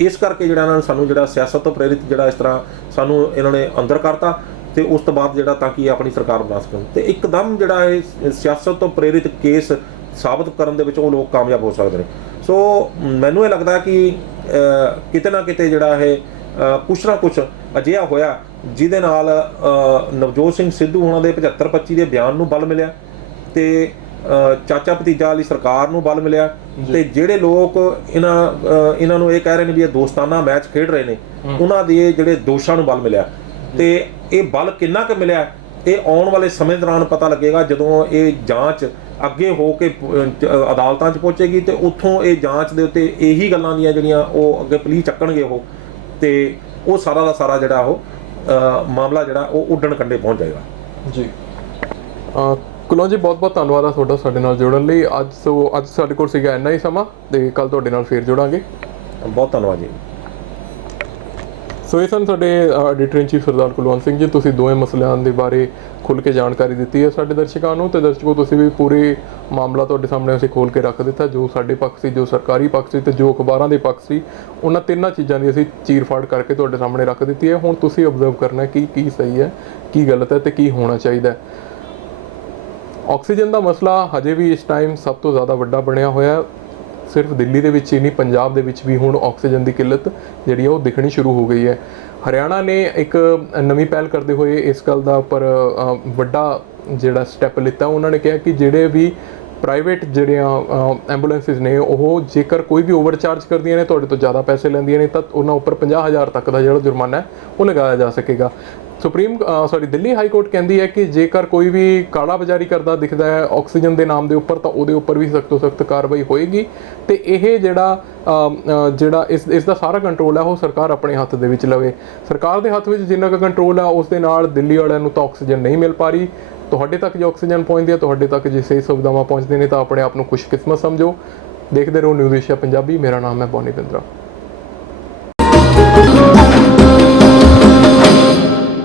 ਇਸ ਕਰਕੇ ਜਿਹੜਾ ਇਹਨਾਂ ਨੇ ਸਾਨੂੰ ਜਿਹੜਾ ਸਿਆਸਤ ਤੋਂ ਪ੍ਰੇਰਿਤ ਜਿਹੜਾ ਇਸ ਤਰ੍ਹਾਂ ਸਾਨੂੰ ਇਹਨਾਂ ਨੇ ਅੰਦਰ ਕਰਤਾ ਤੇ ਉਸ ਤੋਂ ਬਾਅਦ ਜਿਹੜਾ ਤਾਂ ਕਿ ਆਪਣੀ ਸਰਕਾਰ ਬਣਾ ਸਕਣ ਤੇ ਇੱਕਦਮ ਜਿਹੜਾ ਇਹ ਸਿਆਸਤ ਤੋਂ ਪ੍ਰੇਰਿਤ ਕੇਸ ਸਾਬਤ ਕਰਨ ਦੇ ਵਿੱਚ ਉਹ ਲੋਕ ਕਾਮਯਾਬ ਹੋ ਸਕਦੇ ਨੇ। ਸੋ ਮੈਨੂੰ ਇਹ ਲੱਗਦਾ ਕਿ ਕਿਤੇ ਨਾ ਕਿਤੇ ਜਿਹੜਾ ਇਹ ਕੁਛ ਨਾ ਕੁਛ ਅਜਿਹਾ ਹੋਇਆ ਜਿਹਦੇ ਨਾਲ ਨਵਜੋਤ ਸਿੰਘ ਸਿੱਧੂ ਉਹਨਾਂ ਦੇ 75-25 ਦੇ ਬਿਆਨ ਨੂੰ ਬਲ ਮਿਲਿਆ ਤੇ ਚਾਚਾ ਭਤੀਜਾ ਵਾਲੀ ਸਰਕਾਰ ਨੂੰ ਬਲ ਮਿਲਿਆ ਤੇ ਜਿਹੜੇ ਲੋਕ ਇਹਨਾਂ ਨੂੰ ਇਹ ਕਹਿ ਰਹੇ ਨੇ ਵੀ ਇਹ ਦੋਸਤਾਨਾ ਮੈਚ ਖੇਡ ਰਹੇ ਨੇ ਉਹਨਾਂ ਦੇ ਜਿਹੜੇ ਦੋਸ਼ਾਂ ਨੂੰ ਬਲ ਮਿਲਿਆ ਤੇ ਇਹ ਬਲ ਕਿੰਨਾ ਕੁ ਮਿਲਿਆ ਇਹ ਆਉਣ ਵਾਲੇ ਸਮੇਂ ਦੌਰਾਨ ਪਤਾ ਲੱਗੇਗਾ ਜਦੋਂ ਇਹ ਜਾਂਚ ਅੱਗੇ ਹੋ ਕੇ ਅਦਾਲਤਾਂ 'ਚ ਪਹੁੰਚੇਗੀ ਤੇ ਉੱਥੋਂ ਇਹ ਜਾਂਚ ਦੇ ਉੱਤੇ ਇਹੀ ਗੱਲਾਂ ਦੀਆਂ ਜਿਹੜੀਆਂ ਉਹ ਅੱਗੇ ਪਲੀ ਚੱਕਣਗੇ ਉਹ ਤੇ ਉਹ ਸਾਰਾ ਦਾ ਸਾਰਾ ਜਿਹੜਾ ਉਹ ਮਾਮਲਾ ਜਿਹੜਾ ਉਹ ਉੱਡਣ ਕੰਢੇ ਪਹੁੰਚ ਜਾਏਗਾ। ਜੀ ਕੁਲਵੰਤ ਜੀ ਬਹੁਤ ਬਹੁਤ ਧੰਨਵਾਦ ਆ ਤੁਹਾਡਾ ਸਾਡੇ ਨਾਲ ਜੁੜਨ ਲਈ। ਅੱਜ ਸਾਡੇ ਕੋਲ ਸੀਗਾ ਇੰਨਾ ਹੀ ਸਮਾਂ, ਤੇ ਕੱਲ ਤੁਹਾਡੇ ਨਾਲ ਫੇਰ ਜੁੜਾਂਗੇ। ਬਹੁਤ ਧੰਨਵਾਦ ਜੀ। ਸੋ ਇਹ ਸਨ ਸਾਡੇ ਐਡੀਟਰ ਇਨ ਚੀਫ ਸਰਦਾਰ ਕੁਲਵੰਤ ਸਿੰਘ ਜੀ। ਤੁਸੀਂ ਦੋਵੇਂ ਮਸਲਿਆਂ ਦੇ ਬਾਰੇ ਖੁੱਲ੍ਹ ਕੇ ਜਾਣਕਾਰੀ ਦਿੱਤੀ ਹੈ ਸਾਡੇ ਦਰਸ਼ਕਾਂ ਨੂੰ, ਤੇ ਦਰਸ਼ਕੋ ਤੁਸੀਂ ਵੀ ਪੂਰੇ ਮਾਮਲਾ ਤੁਹਾਡੇ ਸਾਹਮਣੇ ਅਸੀਂ ਖੋਲ੍ਹ ਕੇ ਰੱਖ ਦਿੱਤਾ, ਜੋ ਸਾਡੇ ਪੱਖ ਸੀ, ਜੋ ਸਰਕਾਰੀ ਪੱਖ ਸੀ, ਤੇ ਜੋ ਅਖਬਾਰਾਂ ਦੇ ਪੱਖ ਸੀ। ਉਹਨਾਂ ਤਿੰਨਾਂ ਚੀਜ਼ਾਂ ਦੀ ਅਸੀਂ ਚੀਰ-ਫਾੜ ਕਰਕੇ ਤੁਹਾਡੇ ਸਾਹਮਣੇ ਰੱਖ ਦਿੱਤੀ ਹੈ। ਹੁਣ ਤੁਸੀਂ ਆਬਜ਼ਰਵ ਕਰਨਾ ਕਿ ਕੀ ਸਹੀ ਹੈ, ਕੀ ਗਲਤ ਹੈ, ਤੇ ਕੀ ਹੋਣਾ ਚਾਹੀਦਾ ਹੈ। ਆਕਸੀਜਨ ਦਾ ਮਸਲਾ ਹਜੇ ਵੀ ਇਸ ਟਾਈਮ ਸਭ ਤੋਂ ਜ਼ਿਆਦਾ ਵੱਡਾ ਬਣਿਆ ਹੋਇਆ ਹੈ। ਸਿਰਫ ਦਿੱਲੀ ਦੇ ਵਿੱਚ ਹੀ ਨਹੀਂ, ਪੰਜਾਬ ਦੇ ਵਿੱਚ ਵੀ ਹੁਣ ਆਕਸੀਜਨ ਦੀ ਕਿੱਲਤ ਜਿਹੜੀ ਹੈ ਉਹ ਦਿਖਣੀ ਸ਼ੁਰੂ ਹੋ ਗਈ ਹੈ। ਹਰਿਆਣਾ ਨੇ ਇੱਕ ਨਵੀਂ ਪਹਿਲ ਕਰਦੇ ਹੋਏ ਇਸ ਗੱਲ ਦਾ ਉੱਪਰ ਵੱਡਾ ਜਿਹੜਾ ਸਟੈਪ ਲਿੱਤਾ। ਉਹਨਾਂ ਨੇ ਕਿਹਾ ਕਿ ਜਿਹੜੇ ਵੀ ਪ੍ਰਾਈਵੇਟ ਜਿਹੜੀਆਂ ਐਂਬੂਲੈਂਸਿਸ ਨੇ, ਉਹ ਜੇਕਰ ਕੋਈ ਵੀ ਓਵਰਚਾਰਜ ਕਰਦੀਆਂ ਨੇ, ਤੁਹਾਡੇ ਤੋਂ ਜ਼ਿਆਦਾ ਪੈਸੇ ਲੈਂਦੀਆਂ ਨੇ, ਤਾਂ ਉਹਨਾਂ ਉੱਪਰ 50,000 ਤੱਕ ਦਾ ਜਿਹੜਾ ਜੁਰਮਾਨਾ ਹੈ ਉਹ ਲਗਾਇਆ ਜਾ ਸਕੇਗਾ। ਦਿੱਲੀ ਹਾਈ ਕੋਰਟ ਕਹਿੰਦੀ ਹੈ ਕਿ ਜੇਕਰ ਕੋਈ ਵੀ ਕਾਲਾ ਬਾਜ਼ਾਰੀ ਕਰਦਾ ਦਿਖਦਾ ਹੈ ਆਕਸੀਜਨ ਦੇ ਨਾਮ ਦੇ ਉੱਪਰ, ਤਾਂ ਉਹਦੇ ਉੱਪਰ ਵੀ ਸਖਤ ਤੋਂ ਸਖਤ ਕਾਰਵਾਈ ਹੋਏਗੀ। ਤੇ ਇਹ ਜਿਹੜਾ ਇਸ ਦਾ ਸਾਰਾ ਕੰਟਰੋਲ ਹੈ ਉਹ ਸਰਕਾਰ ਆਪਣੇ ਹੱਥ ਦੇ ਵਿੱਚ ਲਵੇ। ਸਰਕਾਰ ਦੇ ਹੱਥ ਵਿੱਚ ਜਿੰਨਾ ਕੁ ਕੰਟਰੋਲ ਹੈ, ਉਸ ਦੇ ਨਾਲ ਦਿੱਲੀ ਵਾਲਿਆਂ ਨੂੰ ਤਾਂ ਆਕਸੀਜਨ ਨਹੀਂ ਮਿਲ ਪਾ ਰਹੀ। ਤੁਹਾਡੇ ਤੱਕ ਜੇ ਆਕਸੀਜਨ ਪਹੁੰਚਦੀ ਹੈ, ਤੁਹਾਡੇ ਤੱਕ ਜੇ ਸਹੀ ਸੁਵਿਧਾਵਾਂ ਪਹੁੰਚਦੀਆਂ ਨੇ, ਤਾਂ ਆਪਣੇ ਆਪ ਨੂੰ ਖੁਸ਼ਕਿਸਮਤ ਸਮਝੋ। ਦੇਖਦੇ ਰਹੋ ਨਿਊਜ਼ ਏਸ਼ੀਆ ਪੰਜਾਬੀ। ਮੇਰਾ ਨਾਮ ਹੈ ਬੋਨੀ ਬਿੰਦਰਾ।